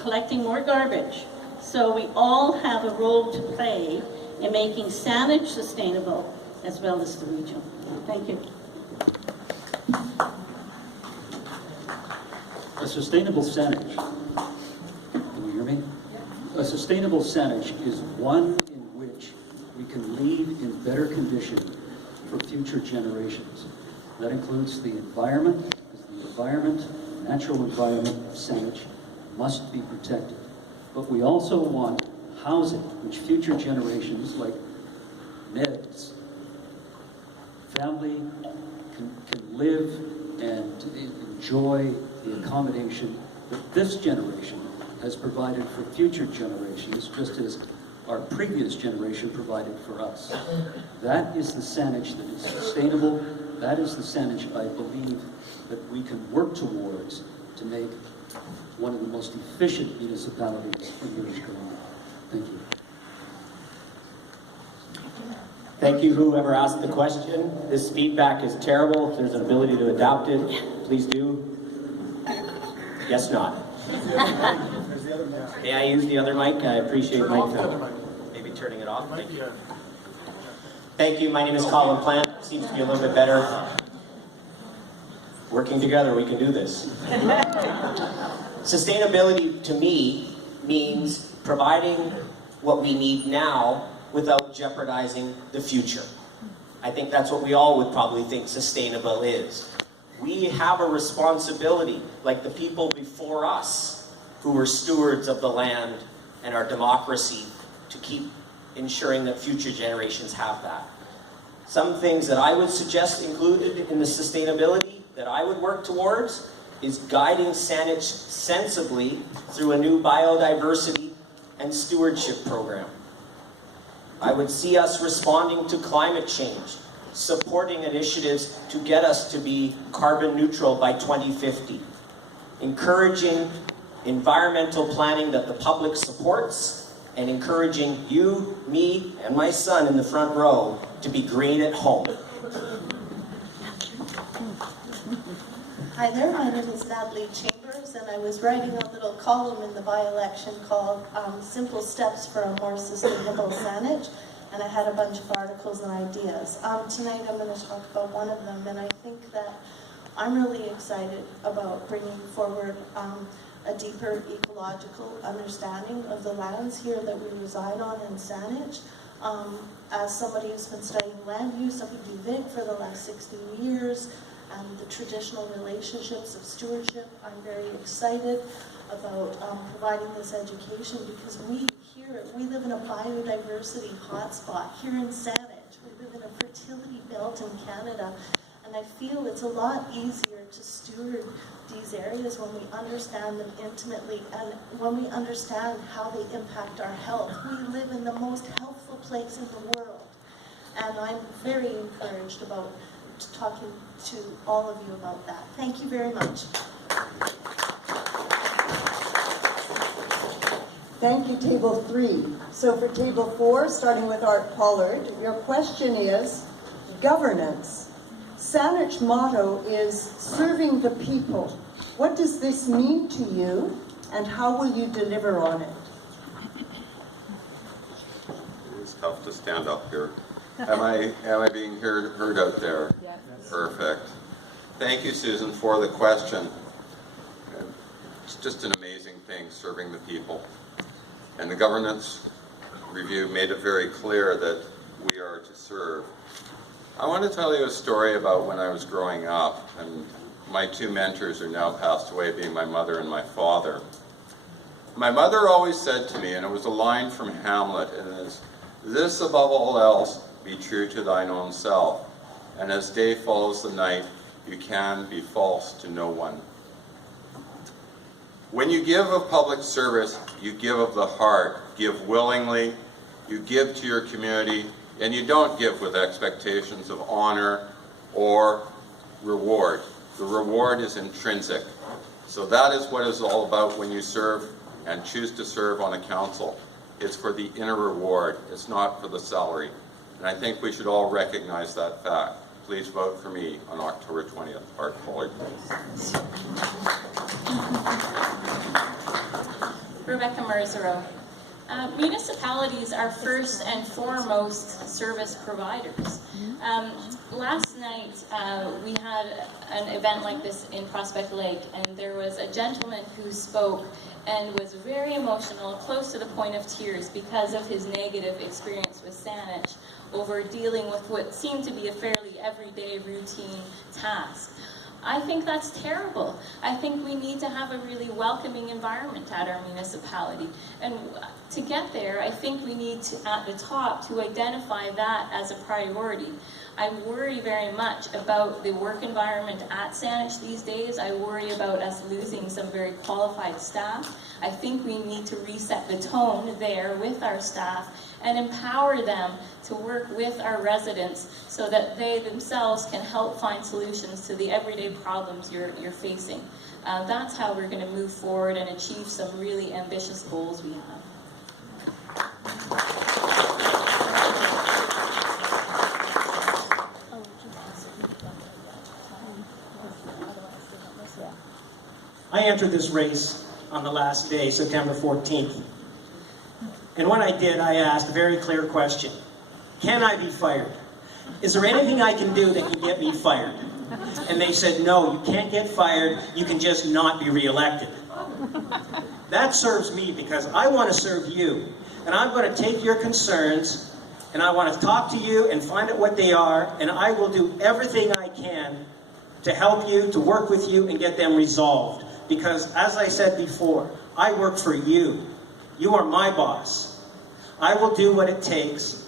collecting more garbage. So we all have a role to play in making Saanich sustainable as well as the region. Thank you. A sustainable Saanich, can you hear me? A sustainable Saanich is one in which we can leave in better condition for future generations. That includes the environment, because the environment, natural environment of Saanich must be protected. But we also want housing, which future generations like Ned's family can live and enjoy the accommodation that this generation has provided for future generations, just as our previous generation provided for us. That is the Saanich that is sustainable. That is the Saanich I believe that we can work towards to make one of the most efficient municipalities in British Columbia. Thank you. Thank you, whoever asked the question. This feedback is terrible. If there's an ability to adopt it, please do. Guess not. May I use the other mic? I appreciate Mike maybe turning it off. Thank you. Thank you. My name is Colin Plant. Seems to be a little bit better. Working together, we can do this. Sustainability, to me, means providing what we need now without jeopardizing the future. I think that's what we all would probably think sustainable is. We have a responsibility, like the people before us, who were stewards of the land and our democracy, to keep ensuring that future generations have that. Some things that I would suggest included in the sustainability that I would work towards is guiding Saanich sensibly through a new biodiversity and stewardship program. I would see us responding to climate change, supporting initiatives to get us to be carbon neutral by 2050, encouraging environmental planning that the public supports, and encouraging you, me, and my son in the front row to be green at home. Hi there, my name is Natalie Chambers, and I was writing a little column in the by-election called Simple Steps for a More Sustainable Saanich, and I had a bunch of articles and ideas. Tonight I'm going to talk about one of them, and I think that I'm really excited about bringing forward a deeper ecological understanding of the lands here that we reside on in Saanich. As somebody who's been studying land use up in UVic for the last 16 years, and the traditional relationships of stewardship. I'm very excited about providing this education because we live in a biodiversity hotspot here in Saanich. We live in a fertility belt in Canada, and I feel it's a lot easier to steward these areas when we understand them intimately and when we understand how they impact our health. We live in the most healthful place in the world, and I'm very encouraged about talking to all of you about that. Thank you very much. Thank you, table 3. So for table 4, starting with Art Pollard, your question is governance. Saanich motto is serving the people. What does this mean to you, and how will you deliver on it? It's tough to stand up here. Am I being heard out there? Yes. Perfect. Thank you, Susan, for the question. It's just an amazing thing, serving the people. And the governance review made it very clear that we are to serve. I want to tell you a story about when I was growing up, and my 2 mentors are now passed away, being my mother and my father. My mother always said to me, and it was a line from Hamlet, and it is, "This above all else, be true to thine own self, and as day follows the night, you can be false to no one." When you give of public service, you give of the heart, give willingly, you give to your community, and you don't give with expectations of honor or reward. The reward is intrinsic. So that is what it's all about when you serve and choose to serve on a council. It's for the inner reward. It's not for the salary. And I think we should all recognize that fact. Please vote for me on October 20th. Art Pollard. Rebecca Marzaro. Municipalities are first and foremost service providers. Last night we had an event like this in Prospect Lake, and there was a gentleman who spoke and was very emotional, close to the point of tears, because of his negative experience with Saanich over dealing with what seemed to be a fairly everyday routine task. I think that's terrible. I think we need to have a really welcoming environment at our municipality. And to get there, I think we need to, at the top, to identify that as a priority. I worry very much about the work environment at Saanich these days. I worry about us losing some very qualified staff. I think we need to reset the tone there with our staff and empower them to work with our residents so that they themselves can help find solutions to the everyday problems you're facing. That's how we're going to move forward and achieve some really ambitious goals we have. I entered this race on the last day, September 14th. And when I did, I asked a very clear question. Can I be fired? Is there anything I can do that can get me fired? And they said, no, you can't get fired, you can just not be reelected. That serves me because I want to serve you. And I'm going to take your concerns, and I want to talk to you and find out what they are, and I will do everything I can to help you, to work with you, and get them resolved. Because, as I said before, I work for you. You are my boss. I will do what it takes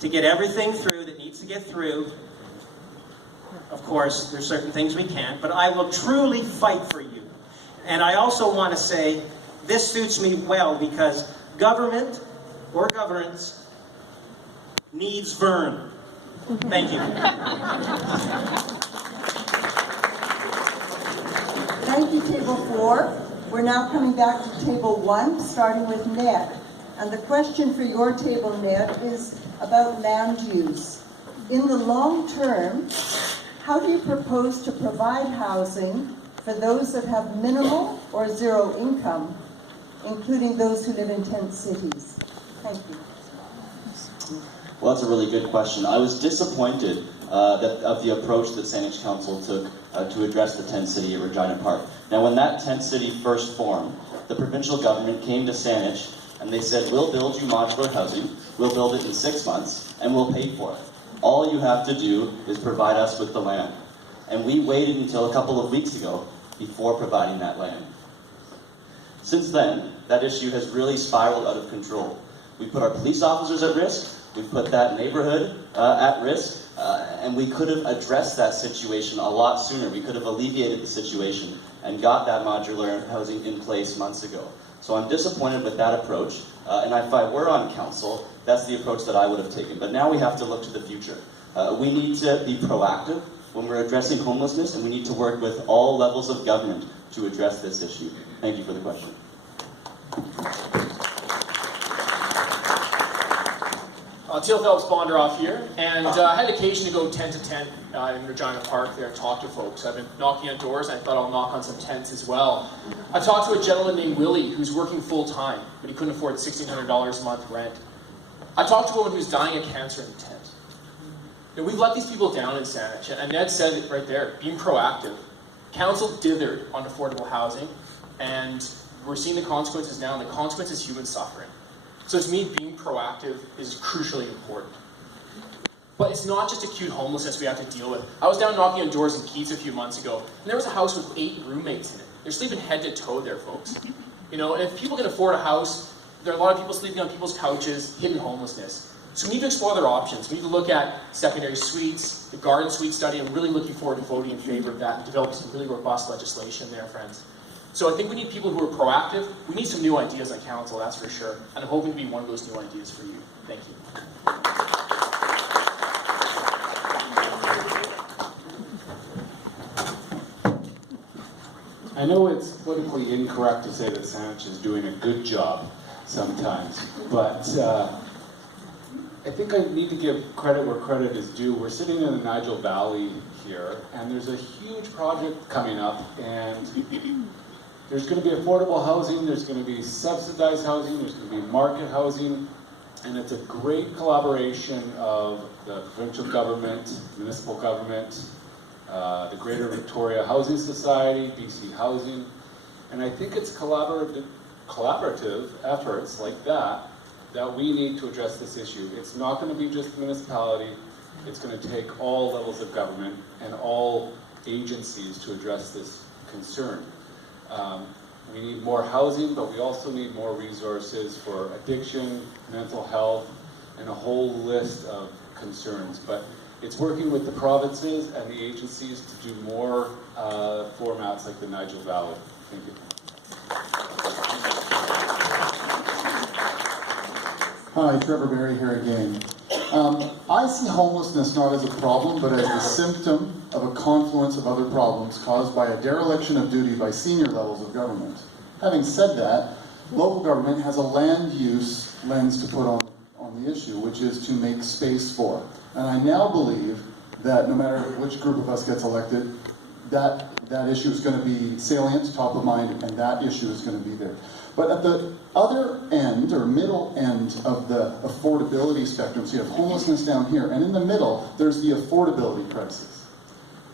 to get everything through that needs to get through. Of course, there's certain things we can't, but I will truly fight for you. And I also want to say, this suits me well because government, or governance, needs Vern. Thank you. Thank you, table 4. We're now coming back to table 1, starting with Ned. And the question for your table, Ned, is about land use. In the long term, how do you propose to provide housing for those that have minimal or zero income, including those who live in tent cities? Thank you. Well, that's a really good question. I was disappointed of the approach that Saanich Council took to address the tent city of Regina Park. Now, when that tent city first formed, the provincial government came to Saanich and they said, we'll build you modular housing, we'll build it in 6 months, and we'll pay for it. All you have to do is provide us with the land. and we waited until a couple of weeks ago before providing that land. Since then, that issue has really spiraled out of control. We put our police officers at risk, we put that neighborhood at risk, and we could have addressed that situation a lot sooner. We could have alleviated the situation and got that modular housing in place months ago. So I'm disappointed with that approach, and if I were on council, that's the approach that I would have taken. But now we have to look to the future. We need to be proactive when we're addressing homelessness, and we need to work with all levels of government to address this issue. Thank you for the question. Teal Phelps Bonderoff here, and I had occasion to go 10 to 10 in Regina Park there and talk to folks. I've been knocking on doors, and I thought I'll knock on some tents as well. I talked to a gentleman named Willie who's working full-time, but he couldn't afford $1,600 a month rent. I talked to a woman who's dying of cancer in the tent. And we've let these people down in Saanich, and Ned said it right there, being proactive. Council dithered on affordable housing, and we're seeing the consequences now, and the consequence is human suffering. So to me, being proactive is crucially important. But it's not just acute homelessness we have to deal with. I was down knocking on doors in Keats a few months ago, and there was a house with 8 roommates in it. They're sleeping head to toe there, folks. You know, and if people can afford a house, there are a lot of people sleeping on people's couches, hidden homelessness. So we need to explore their options. We need to look at secondary suites, the garden suite study. I'm really looking forward to voting in favor of that and developing some really robust legislation there, friends. So I think we need people who are proactive. We need some new ideas on council, that's for sure. And I'm hoping to be one of those new ideas for you. Thank you. I know it's politically incorrect to say that Saanich is doing a good job sometimes, but I think I need to give credit where credit is due. We're sitting in the Nigel Valley here, and there's a huge project coming up, and there's going to be affordable housing, there's going to be subsidized housing, there's going to be market housing, and it's a great collaboration of the provincial government, municipal government, the Greater Victoria Housing Society, BC Housing, and I think it's collaborative efforts like that we need to address this issue. It's not going to be just the municipality, it's going to take all levels of government and all agencies to address this concern. We need more housing, but we also need more resources for addiction, mental health, and a whole list of concerns. But it's working with the provinces and the agencies to do more formats like the Nigel Valley. Thank you. Hi, Trevor Berry here again. I see homelessness not as a problem, but as a symptom of a confluence of other problems caused by a dereliction of duty by senior levels of government. Having said that, local government has a land use lens to put on the issue, which is to make space for. And I now believe that no matter which group of us gets elected, that issue is going to be salient, top of mind, and that issue is going to be there. But at the other end, or middle end of the affordability spectrum, so you have homelessness down here, and in the middle, there's the affordability crisis.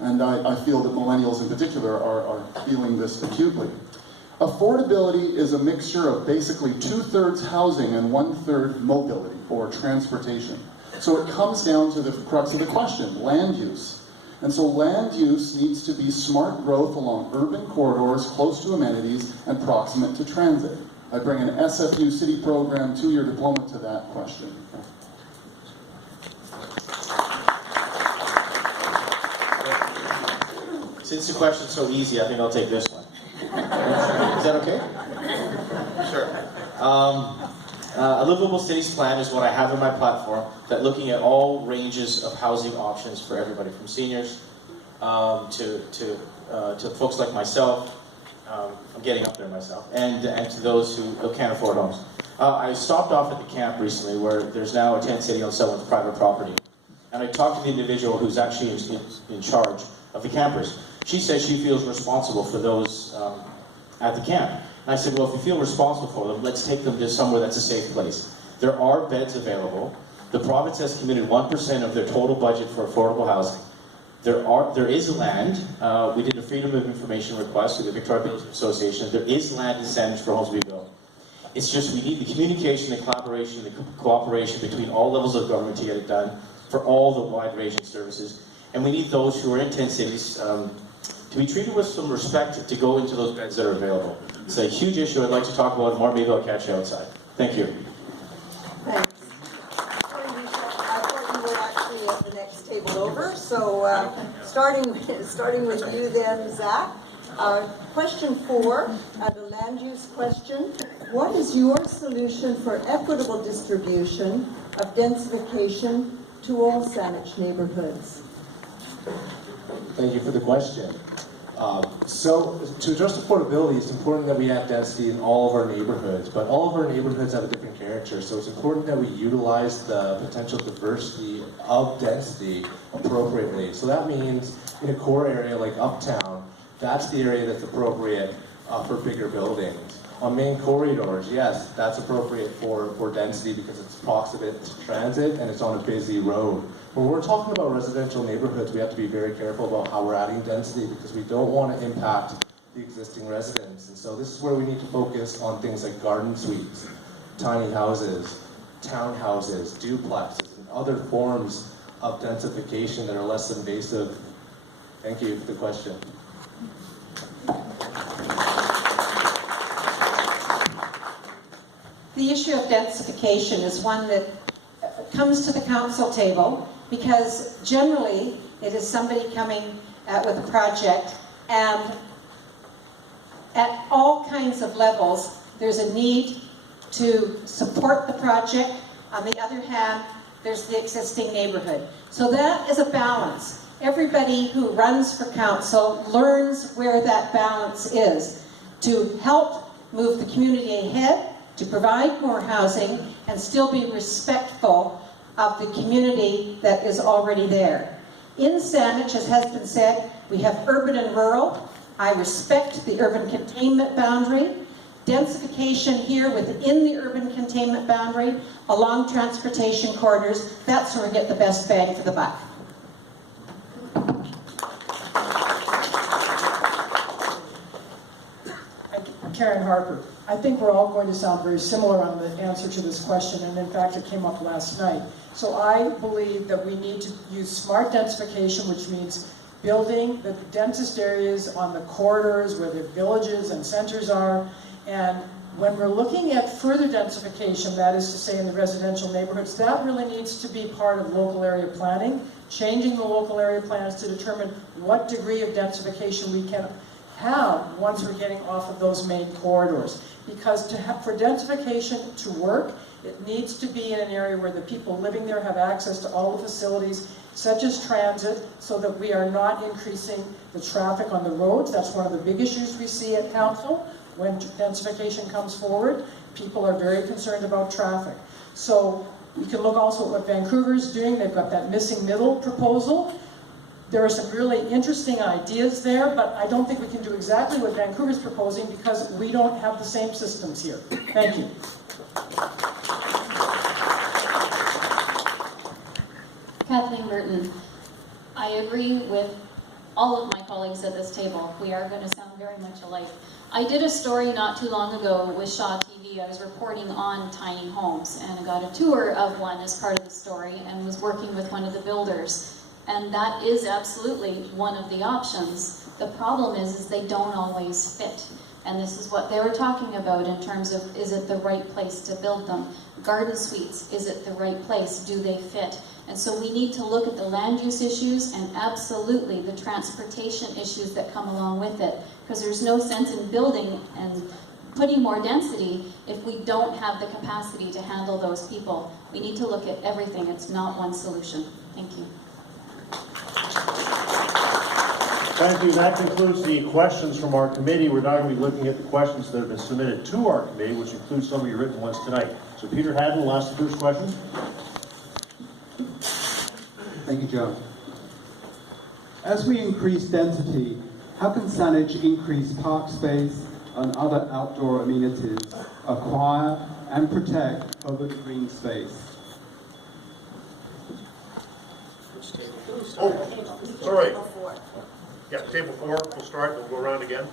And I feel that millennials in particular are feeling this acutely. Affordability is a mixture of basically 2/3 housing and 1/3 mobility, or transportation. So it comes down to the crux of the question, land use. And so land use needs to be smart growth along urban corridors, close to amenities, and proximate to transit. I bring an SFU city program 2-year diploma to that question. Since the question's so easy, I think I'll take this one. Is that okay? Sure. A livable cities plan is what I have in my platform, that looking at all ranges of housing options for everybody, from seniors to folks like myself. I'm getting up there myself, and to those who can't afford homes. I stopped off at the camp recently, where there's now a tent city on someone's private property, and I talked to the individual who's actually in charge of the campers. She says she feels responsible for those at the camp. And I said, well, if you feel responsible for them, let's take them to somewhere that's a safe place. There are beds available. The province has committed 1% of their total budget for affordable housing. There is land. We did a Freedom of Information request to the Victoria Builders Association. There is land in Saanich for homes to be built. It's just we need the communication, the collaboration, the cooperation between all levels of government to get it done for all the wide-ranging services. And we need those who are in tent cities to be treated with some respect to go into those beds that are available. It's a huge issue I'd like to talk about more. Maybe I'll catch you outside. Thank you. Thanks. I thought you were actually at the next table over, so starting with you then, Zach. Question 4, the land use question. What is your solution for equitable distribution of densification to all Saanich neighborhoods? Thank you for the question. So to address affordability, it's important that we have density in all of our neighborhoods, but all of our neighborhoods have a different character, so it's important that we utilize the potential diversity of density appropriately. So that means in a core area like Uptown, that's the area that's appropriate for bigger buildings. On main corridors, yes, that's appropriate for density because it's proximate to transit and it's on a busy road. When we're talking about residential neighborhoods, we have to be very careful about how we're adding density because we don't want to impact the existing residents. And so this is where we need to focus on things like garden suites, tiny houses, townhouses, duplexes, and other forms of densification that are less invasive. Thank you for the question. The issue of densification is one that comes to the council table because generally it is somebody coming with a project, and at all kinds of levels there's a need to support the project. On the other hand, there's the existing neighborhood. So that is a balance. Everybody who runs for council learns where that balance is to help move the community ahead, to provide more housing, and still be respectful of the community that is already there. In Saanich, as has been said, we have urban and rural. I respect the urban containment boundary. Densification here within the urban containment boundary, along transportation corridors, that's where we get the best bang for the buck. Karen Harper. I think we're all going to sound very similar on the answer to this question, and in fact it came up last night. So I believe that we need to use smart densification, which means building the densest areas on the corridors where the villages and centers are. And when we're looking at further densification, that is to say in the residential neighborhoods, that really needs to be part of local area planning, changing the local area plans to determine what degree of densification we can have once we're getting off of those main corridors. Because for densification to work, it needs to be in an area where the people living there have access to all the facilities, such as transit, so that we are not increasing the traffic on the roads. That's one of the big issues we see at council. When densification comes forward, people are very concerned about traffic. So we can look also at what Vancouver's doing. They've got that missing middle proposal. There are some really interesting ideas there, but I don't think we can do exactly what Vancouver's proposing because we don't have the same systems here. Thank you. Kathleen Burton. I agree with all of my colleagues at this table. We are going to sound very much alike. I did a story not too long ago with Shaw TV. I was reporting on tiny homes, and I got a tour of one as part of the story and was working with one of the builders. And that is absolutely one of the options. The problem is they don't always fit. And this is what they were talking about in terms of, is it the right place to build them? Garden suites, is it the right place? Do they fit? And so we need to look at the land use issues and absolutely the transportation issues that come along with it. Because there's no sense in building and putting more density if we don't have the capacity to handle those people. We need to look at everything. It's not one solution. Thank you. Thank you. That concludes the questions from our committee. We're now going to be looking at the questions that have been submitted to our committee, which includes some of your written ones tonight. So Peter Haddon will ask the first question. Thank you, John. As we increase density, how can Saanich increase park space and other outdoor amenities, acquire and protect urban green space? Oh, sorry. Yeah, table 4, we'll start, we'll go around again.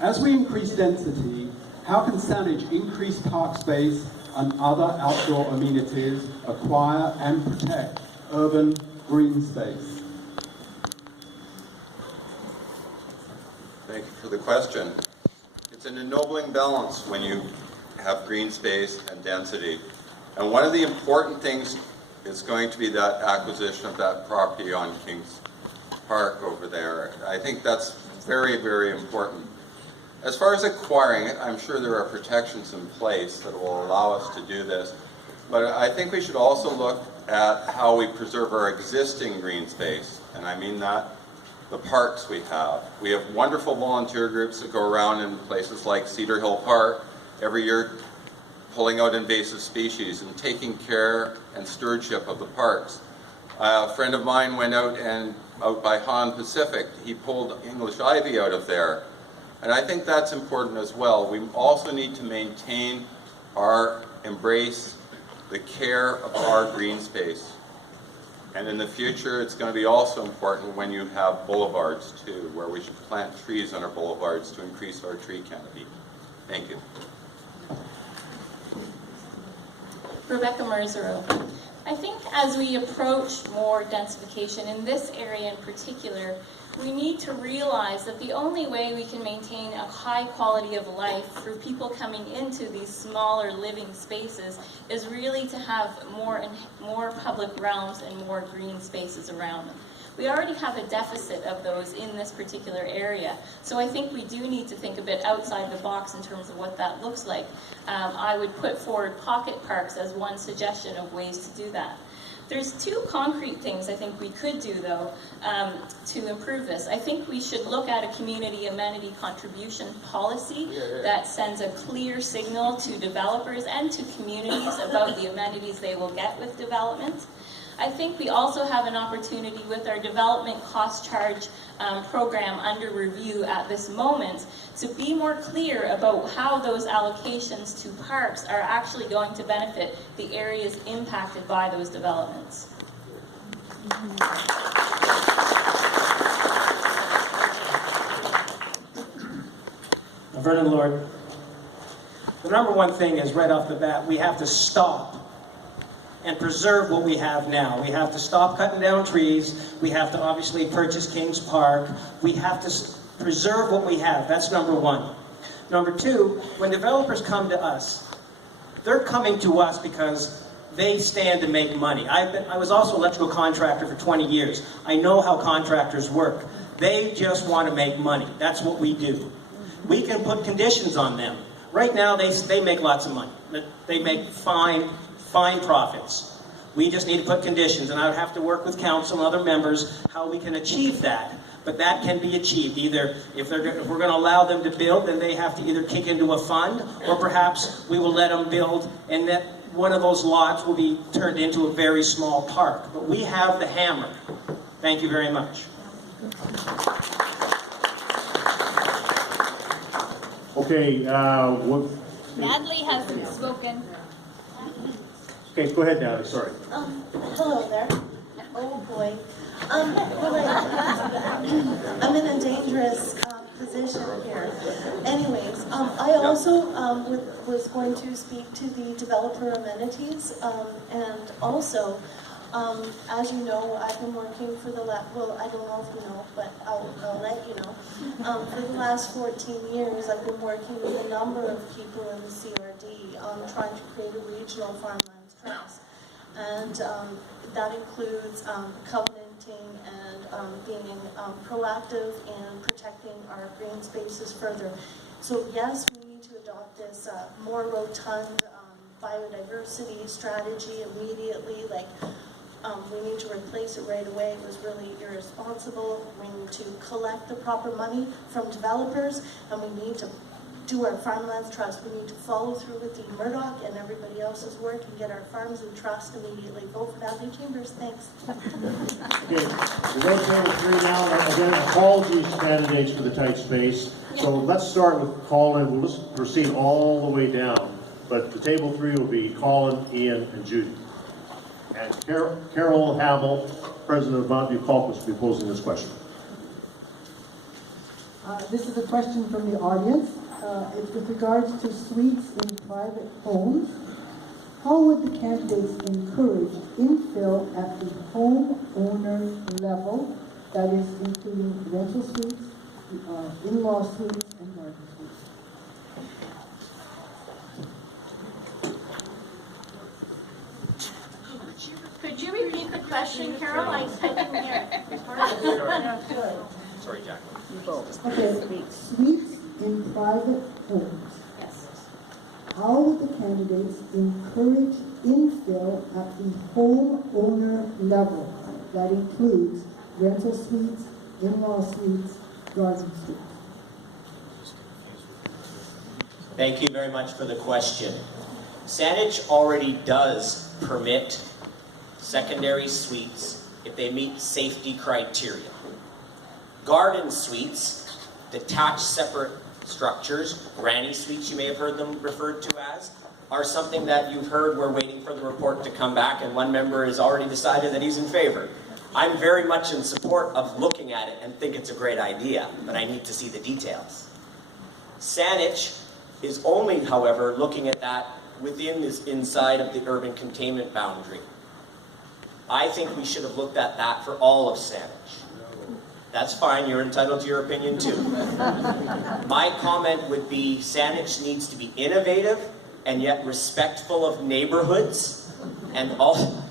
As we increase density, how can Saanich increase park space and other outdoor amenities acquire and protect urban green space? Thank you for the question. It's an ennobling balance when you have green space and density. And one of the important things is going to be that acquisition of that property on Kings Park over there. I think that's very, very important. As far as acquiring it, I'm sure there are protections in place that will allow us to do this. But I think we should also look at how we preserve our existing green space. And I mean that the parks we have. We have wonderful volunteer groups that go around in places like Cedar Hill Park every year pulling out invasive species and taking care and stewardship of the parks. A friend of mine went out by Han Pacific. He pulled English ivy out of there. And I think that's important as well. We also need to maintain embrace the care of our green space. And in the future, it's going to be also important when you have boulevards too, where we should plant trees on our boulevards to increase our tree canopy. Thank you. Rebecca Merzero. I think as we approach more densification in this area in particular, we need to realize that the only way we can maintain a high quality of life for people coming into these smaller living spaces is really to have more public realms and more green spaces around them. We already have a deficit of those in this particular area, so I think we do need to think a bit outside the box in terms of what that looks like. I would put forward pocket parks as one suggestion of ways to do that. There's two concrete things I think we could do, though, to improve this. I think we should look at a community amenity contribution policy that sends a clear signal to developers and to communities about the amenities they will get with development. I think we also have an opportunity with our development cost charge program under review at this moment to be more clear about how those allocations to parks are actually going to benefit the areas impacted by those developments. Vernon Lord, the number one thing is right off the bat, we have to stop and preserve what we have now. We have to stop cutting down trees. We have to obviously purchase Kings Park. We have to preserve what we have. That's number one. Number two, when developers come to us, they're coming to us because they stand to make money. I was also an electrical contractor for 20 years. I know how contractors work. They just want to make money. That's what we do. We can put conditions on them. Right now, they make lots of money. They make fine profits. We just need to put conditions, and I would have to work with council and other members how we can achieve that. But that can be achieved. Either if we're going to allow them to build, then they have to either kick into a fund, or perhaps we will let them build, and that one of those lots will be turned into a very small park. But we have the hammer. Thank you very much. Okay, Natalie hasn't spoken. Okay, go ahead, Natalie, sorry. Hello there. Oh boy. I'm in a dangerous position here. Anyways, I also was going to speak to the developer amenities, and also, as you know, I've been working for well, I don't know if you know, but I'll let you know. For the last 14 years, I've been working with a number of people in the CRD trying to create a regional farmlands trust. And that includes covenanting and being proactive in protecting our green spaces further. So yes, we need to adopt this more rotund biodiversity strategy immediately. Like, we need to replace it right away. It was really irresponsible. We need to collect the proper money from developers, and we need to do our farmlands trust. We need to follow through with the Murdoch and everybody else's work and get our farms in trust immediately. Vote for Natalie Chambers. Thanks. Okay, we're going to table 3 now. Again, apologies to candidates for the tight space. So let's start with Colin. We'll just proceed all the way down. But the table 3 will be Colin, Ian, and Judy. And Carol Hamill, President of Mountview Caucus, will be posing this question. This is a question from the audience. It's with regards to suites in private homes. how would the candidates encourage infill at the homeowner level, that is including rental suites, in-law suites, and garden suites? Could you repeat the question, Carol? I didn't hear. Sorry, Jack. Okay, suites in private homes. Yes. How would the candidates encourage infill at the homeowner level? That includes rental suites, in-law suites, garden suites. Thank you very much for the question. Saanich already does permit secondary suites if they meet safety criteria. Garden suites, detached separate structures, granny suites you may have heard them referred to as, are something that you've heard. We're waiting for the report to come back, and one member has already decided that he's in favor. I'm very much in support of looking at it and think it's a great idea, but I need to see the details. Saanich is only, however, looking at that within this inside of the urban containment boundary. I think we should have looked at that for all of Saanich. That's fine, you're entitled to your opinion too. My comment would be Saanich needs to be innovative and yet respectful of neighborhoods and all.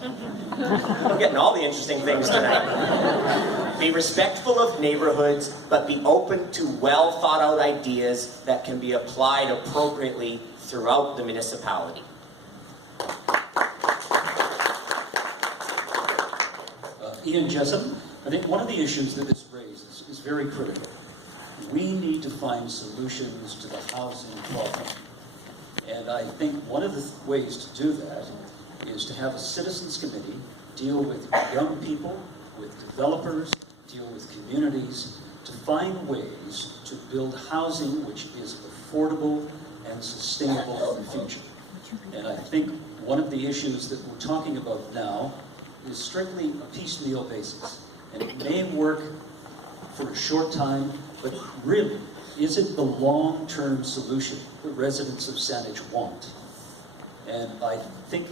I'm getting all the interesting things tonight. Be respectful of neighborhoods, but be open to well thought out ideas that can be applied appropriately throughout the municipality. Ian Jessup, I think one of the issues that this raises is very critical. We need to find solutions to the housing problem. And I think one of the ways to do that is to have a citizens committee deal with young people, with developers, deal with communities, to find ways to build housing which is affordable and sustainable in the future. And I think one of the issues that we're talking about now is strictly a piecemeal basis. And it may work for a short time, but really, is it the long-term solution that residents of Saanich want? And I think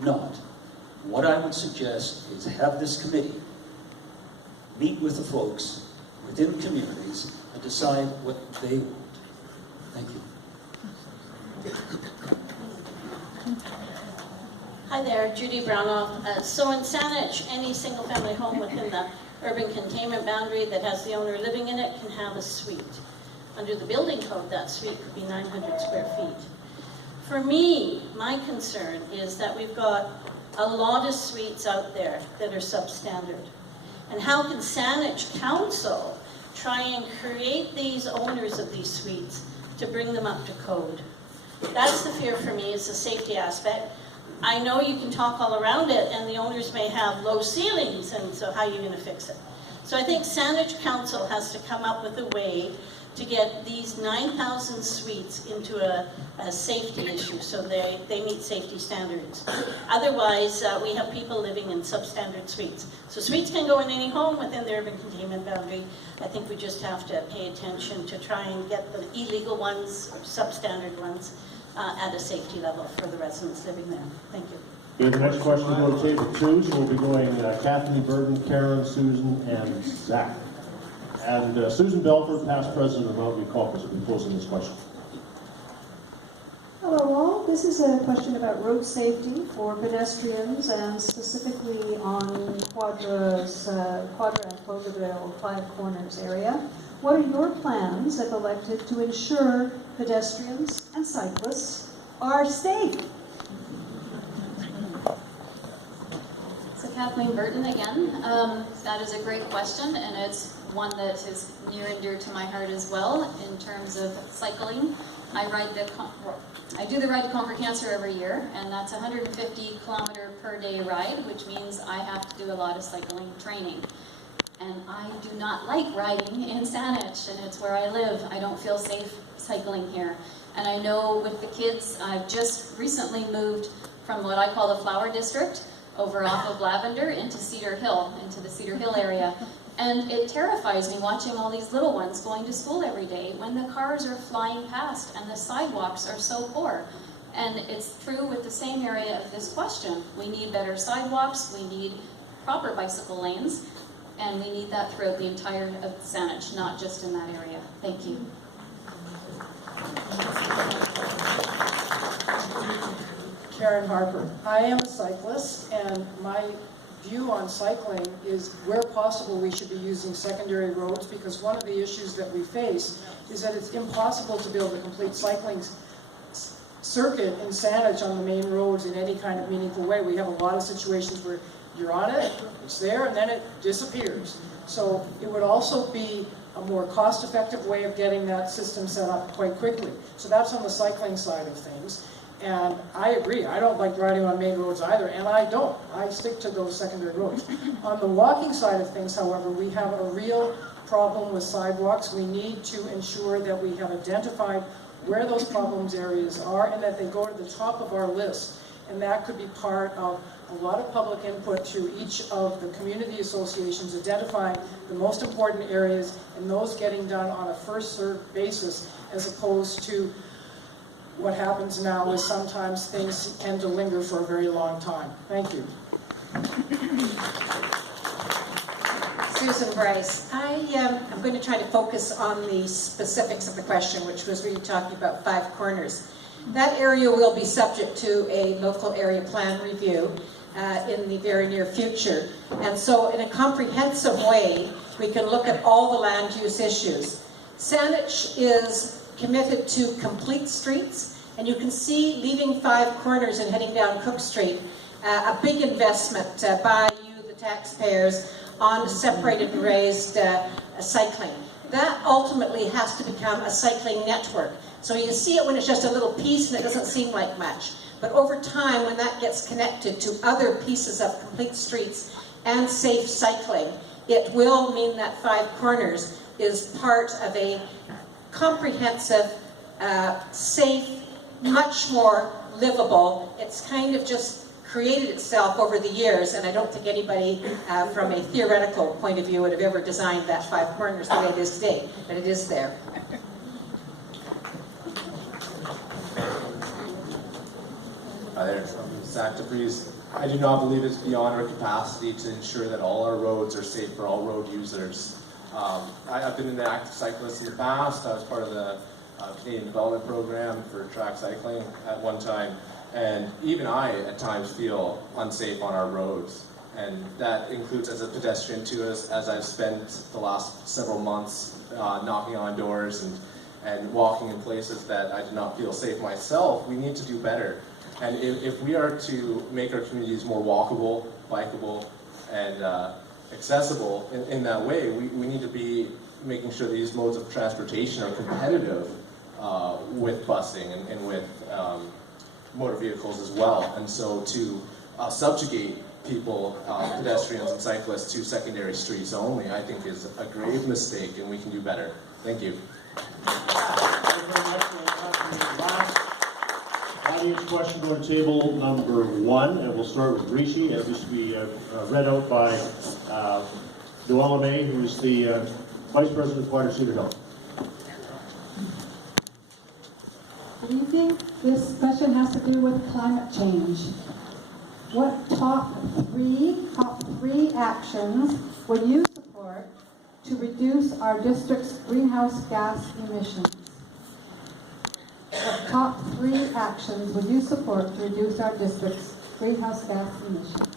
not. What I would suggest is have this committee meet with the folks within communities and decide what they want. Thank you. Hi there, Judy Brownoff. So in Saanich, any single-family home within the urban containment boundary that has the owner living in it can have a suite. Under the building code, that suite could be 900 square feet. For me, my concern is that we've got a lot of suites out there that are substandard. And how can Saanich Council try and create these owners of these suites to bring them up to code? That's the fear for me, is the safety aspect. I know you can talk all around it, and the owners may have low ceilings, and so how are you going to fix it? So I think Saanich Council has to come up with a way to get these 9,000 suites into a safety issue, so they meet safety standards. Otherwise, we have people living in substandard suites. So suites can go in any home within the urban containment boundary. I think we just have to pay attention to try and get the illegal ones, or substandard ones, at a safety level for the residents living there. Thank you. Okay, the next question will go to table 2, so we'll be going Kathleen Burton, Karen, Susan, and Zach. And Susan Belford, past president of the Mountain View Caucus, will be posing this question. Hello all, this is a question about road safety for pedestrians and specifically on Quadra and Cloverdale, Five Corners area. What are your plans, if elected, to ensure pedestrians and cyclists are safe? So Kathleen Burton again. That is a great question, and it's one that is near and dear to my heart as well in terms of cycling. I do the Ride to Conquer Cancer every year, and that's a 150-kilometer per day ride, which means I have to do a lot of cycling training. And I do not like riding in Saanich, and it's where I live. I don't feel safe cycling here. And I know with the kids, I've just recently moved from what I call the Flower District over off of Lavender into Cedar Hill, into the Cedar Hill area. And it terrifies me watching all these little ones going to school every day when the cars are flying past and the sidewalks are so poor. And it's true with the same area of this question. We need better sidewalks, we need proper bicycle lanes, and we need that throughout the entire of Saanich, not just in that area. Thank you. Karen Harper. I am a cyclist, and my view on cycling is where possible we should be using secondary roads, because one of the issues that we face is that it's impossible to build a complete cycling circuit in Saanich on the main roads in any kind of meaningful way. We have a lot of situations where you're on it, it's there, and then it disappears. So it would also be a more cost-effective way of getting that system set up quite quickly. So that's on the cycling side of things. And I agree, I don't like riding on main roads either, and I don't. I stick to those secondary roads. On the walking side of things, however, we have a real problem with sidewalks. We need to ensure that we have identified where those problems areas are and that they go to the top of our list. And that could be part of a lot of public input through each of the community associations, identifying the most important areas and those getting done on a first-served basis, as opposed to what happens now is sometimes things tend to linger for a very long time. Thank you. Susan Bryce. I'm going to try to focus on the specifics of the question, which was really talking about Five Corners. That area will be subject to a local area plan review in the very near future. And so in a comprehensive way, we can look at all the land use issues. Saanich is committed to complete streets, and you can see, leaving Five Corners and heading down Cook Street, a big investment by you, the taxpayers, on separated and raised cycling. That ultimately has to become a cycling network. So you see it when it's just a little piece and it doesn't seem like much. But over time, when that gets connected to other pieces of complete streets and safe cycling, it will mean that Five Corners is part of a comprehensive, safe, much more livable. It's kind of just created itself over the years, and I don't think anybody from a theoretical point of view would have ever designed that Five Corners the way it is today, but it is there. Hi there, I'm Zach DeVries. I do not believe it's beyond our capacity to ensure that all our roads are safe for all road users. I've been an active cyclist in the past. I was part of the Canadian Development Program for track cycling at one time. And even I, at times, feel unsafe on our roads. And that includes as a pedestrian too, as I've spent the last several months knocking on doors and walking in places that I did not feel safe myself. We need to do better. And if we are to make our communities more walkable, bikeable, and accessible in that way, we need to be making sure these modes of transportation are competitive with busing and with motor vehicles as well. And so to subjugate people, pedestrians and cyclists to secondary streets only, I think is a grave mistake, and we can do better. Thank you. Audience question going to table number 1, and we'll start with Rishi, as this will be read out by Noella May, who is the Vice President of Quadra Cedar Hill. Good evening. This question has to do with climate change. What top three actions would you support to reduce our district's greenhouse gas emissions? What top 3 actions would you support to reduce our district's greenhouse gas emissions?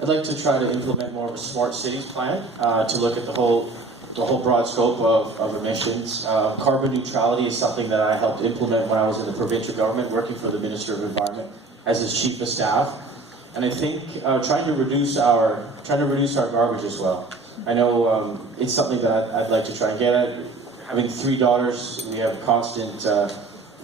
I'd like to try to implement more of a smart cities plan to look at the whole broad scope of emissions. Carbon neutrality is something that I helped implement when I was in the provincial government, working for the Minister of Environment as his chief of staff. And I think trying to reduce our garbage as well. I know it's something that I'd like to try and get at. Having 3 daughters, we have constant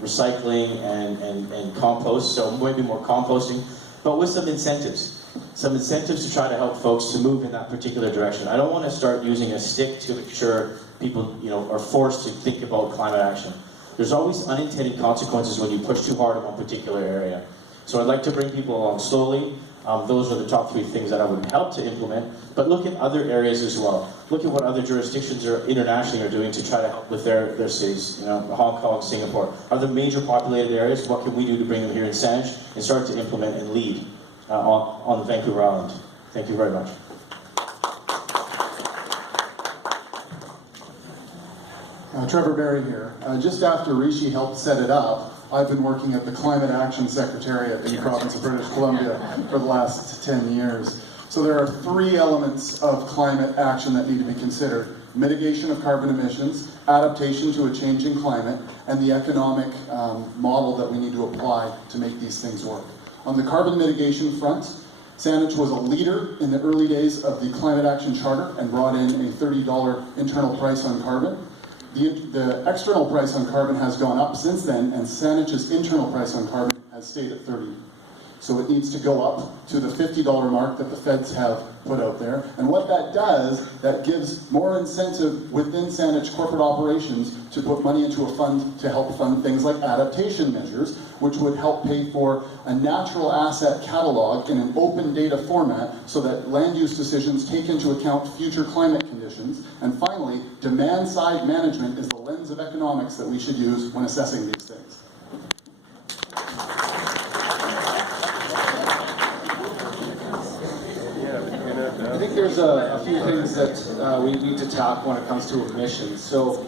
recycling and compost, so maybe more composting, but with some incentives. Some incentives to try to help folks to move in that particular direction. I don't want to start using a stick to make sure people, are forced to think about climate action. There's always unintended consequences when you push too hard in one particular area. So I'd like to bring people along slowly, Those are the top 3 things that I would help to implement. But look at other areas as well. Look at what other jurisdictions are internationally are doing to try to help with their cities. You know, Hong Kong, Singapore. Are there major populated areas? What can we do to bring them here in Saanich and start to implement and lead on Vancouver Island? Thank you very much. Trevor Barry here. Just after Rishi helped set it up, I've been working at the Climate Action Secretariat in the province of British Columbia for the last 10 years. So there are 3 elements of climate action that need to be considered: mitigation of carbon emissions, adaptation to a changing climate, and the economic model that we need to apply to make these things work. On the carbon mitigation front, Saanich was a leader in the early days of the Climate Action Charter and brought in a $30 internal price on carbon. The external price on carbon has gone up since then, and Saanich's internal price on carbon has stayed at $30. So it needs to go up to the $50 mark that the feds have put out there. And what that does, that gives more incentive within Saanich corporate operations to put money into a fund to help fund things like adaptation measures, which would help pay for a natural asset catalog in an open data format so that land use decisions take into account future climate conditions. And finally, demand side management is the lens of economics that we should use when assessing these things. I think there's a few things that we need to tackle when it comes to emissions. So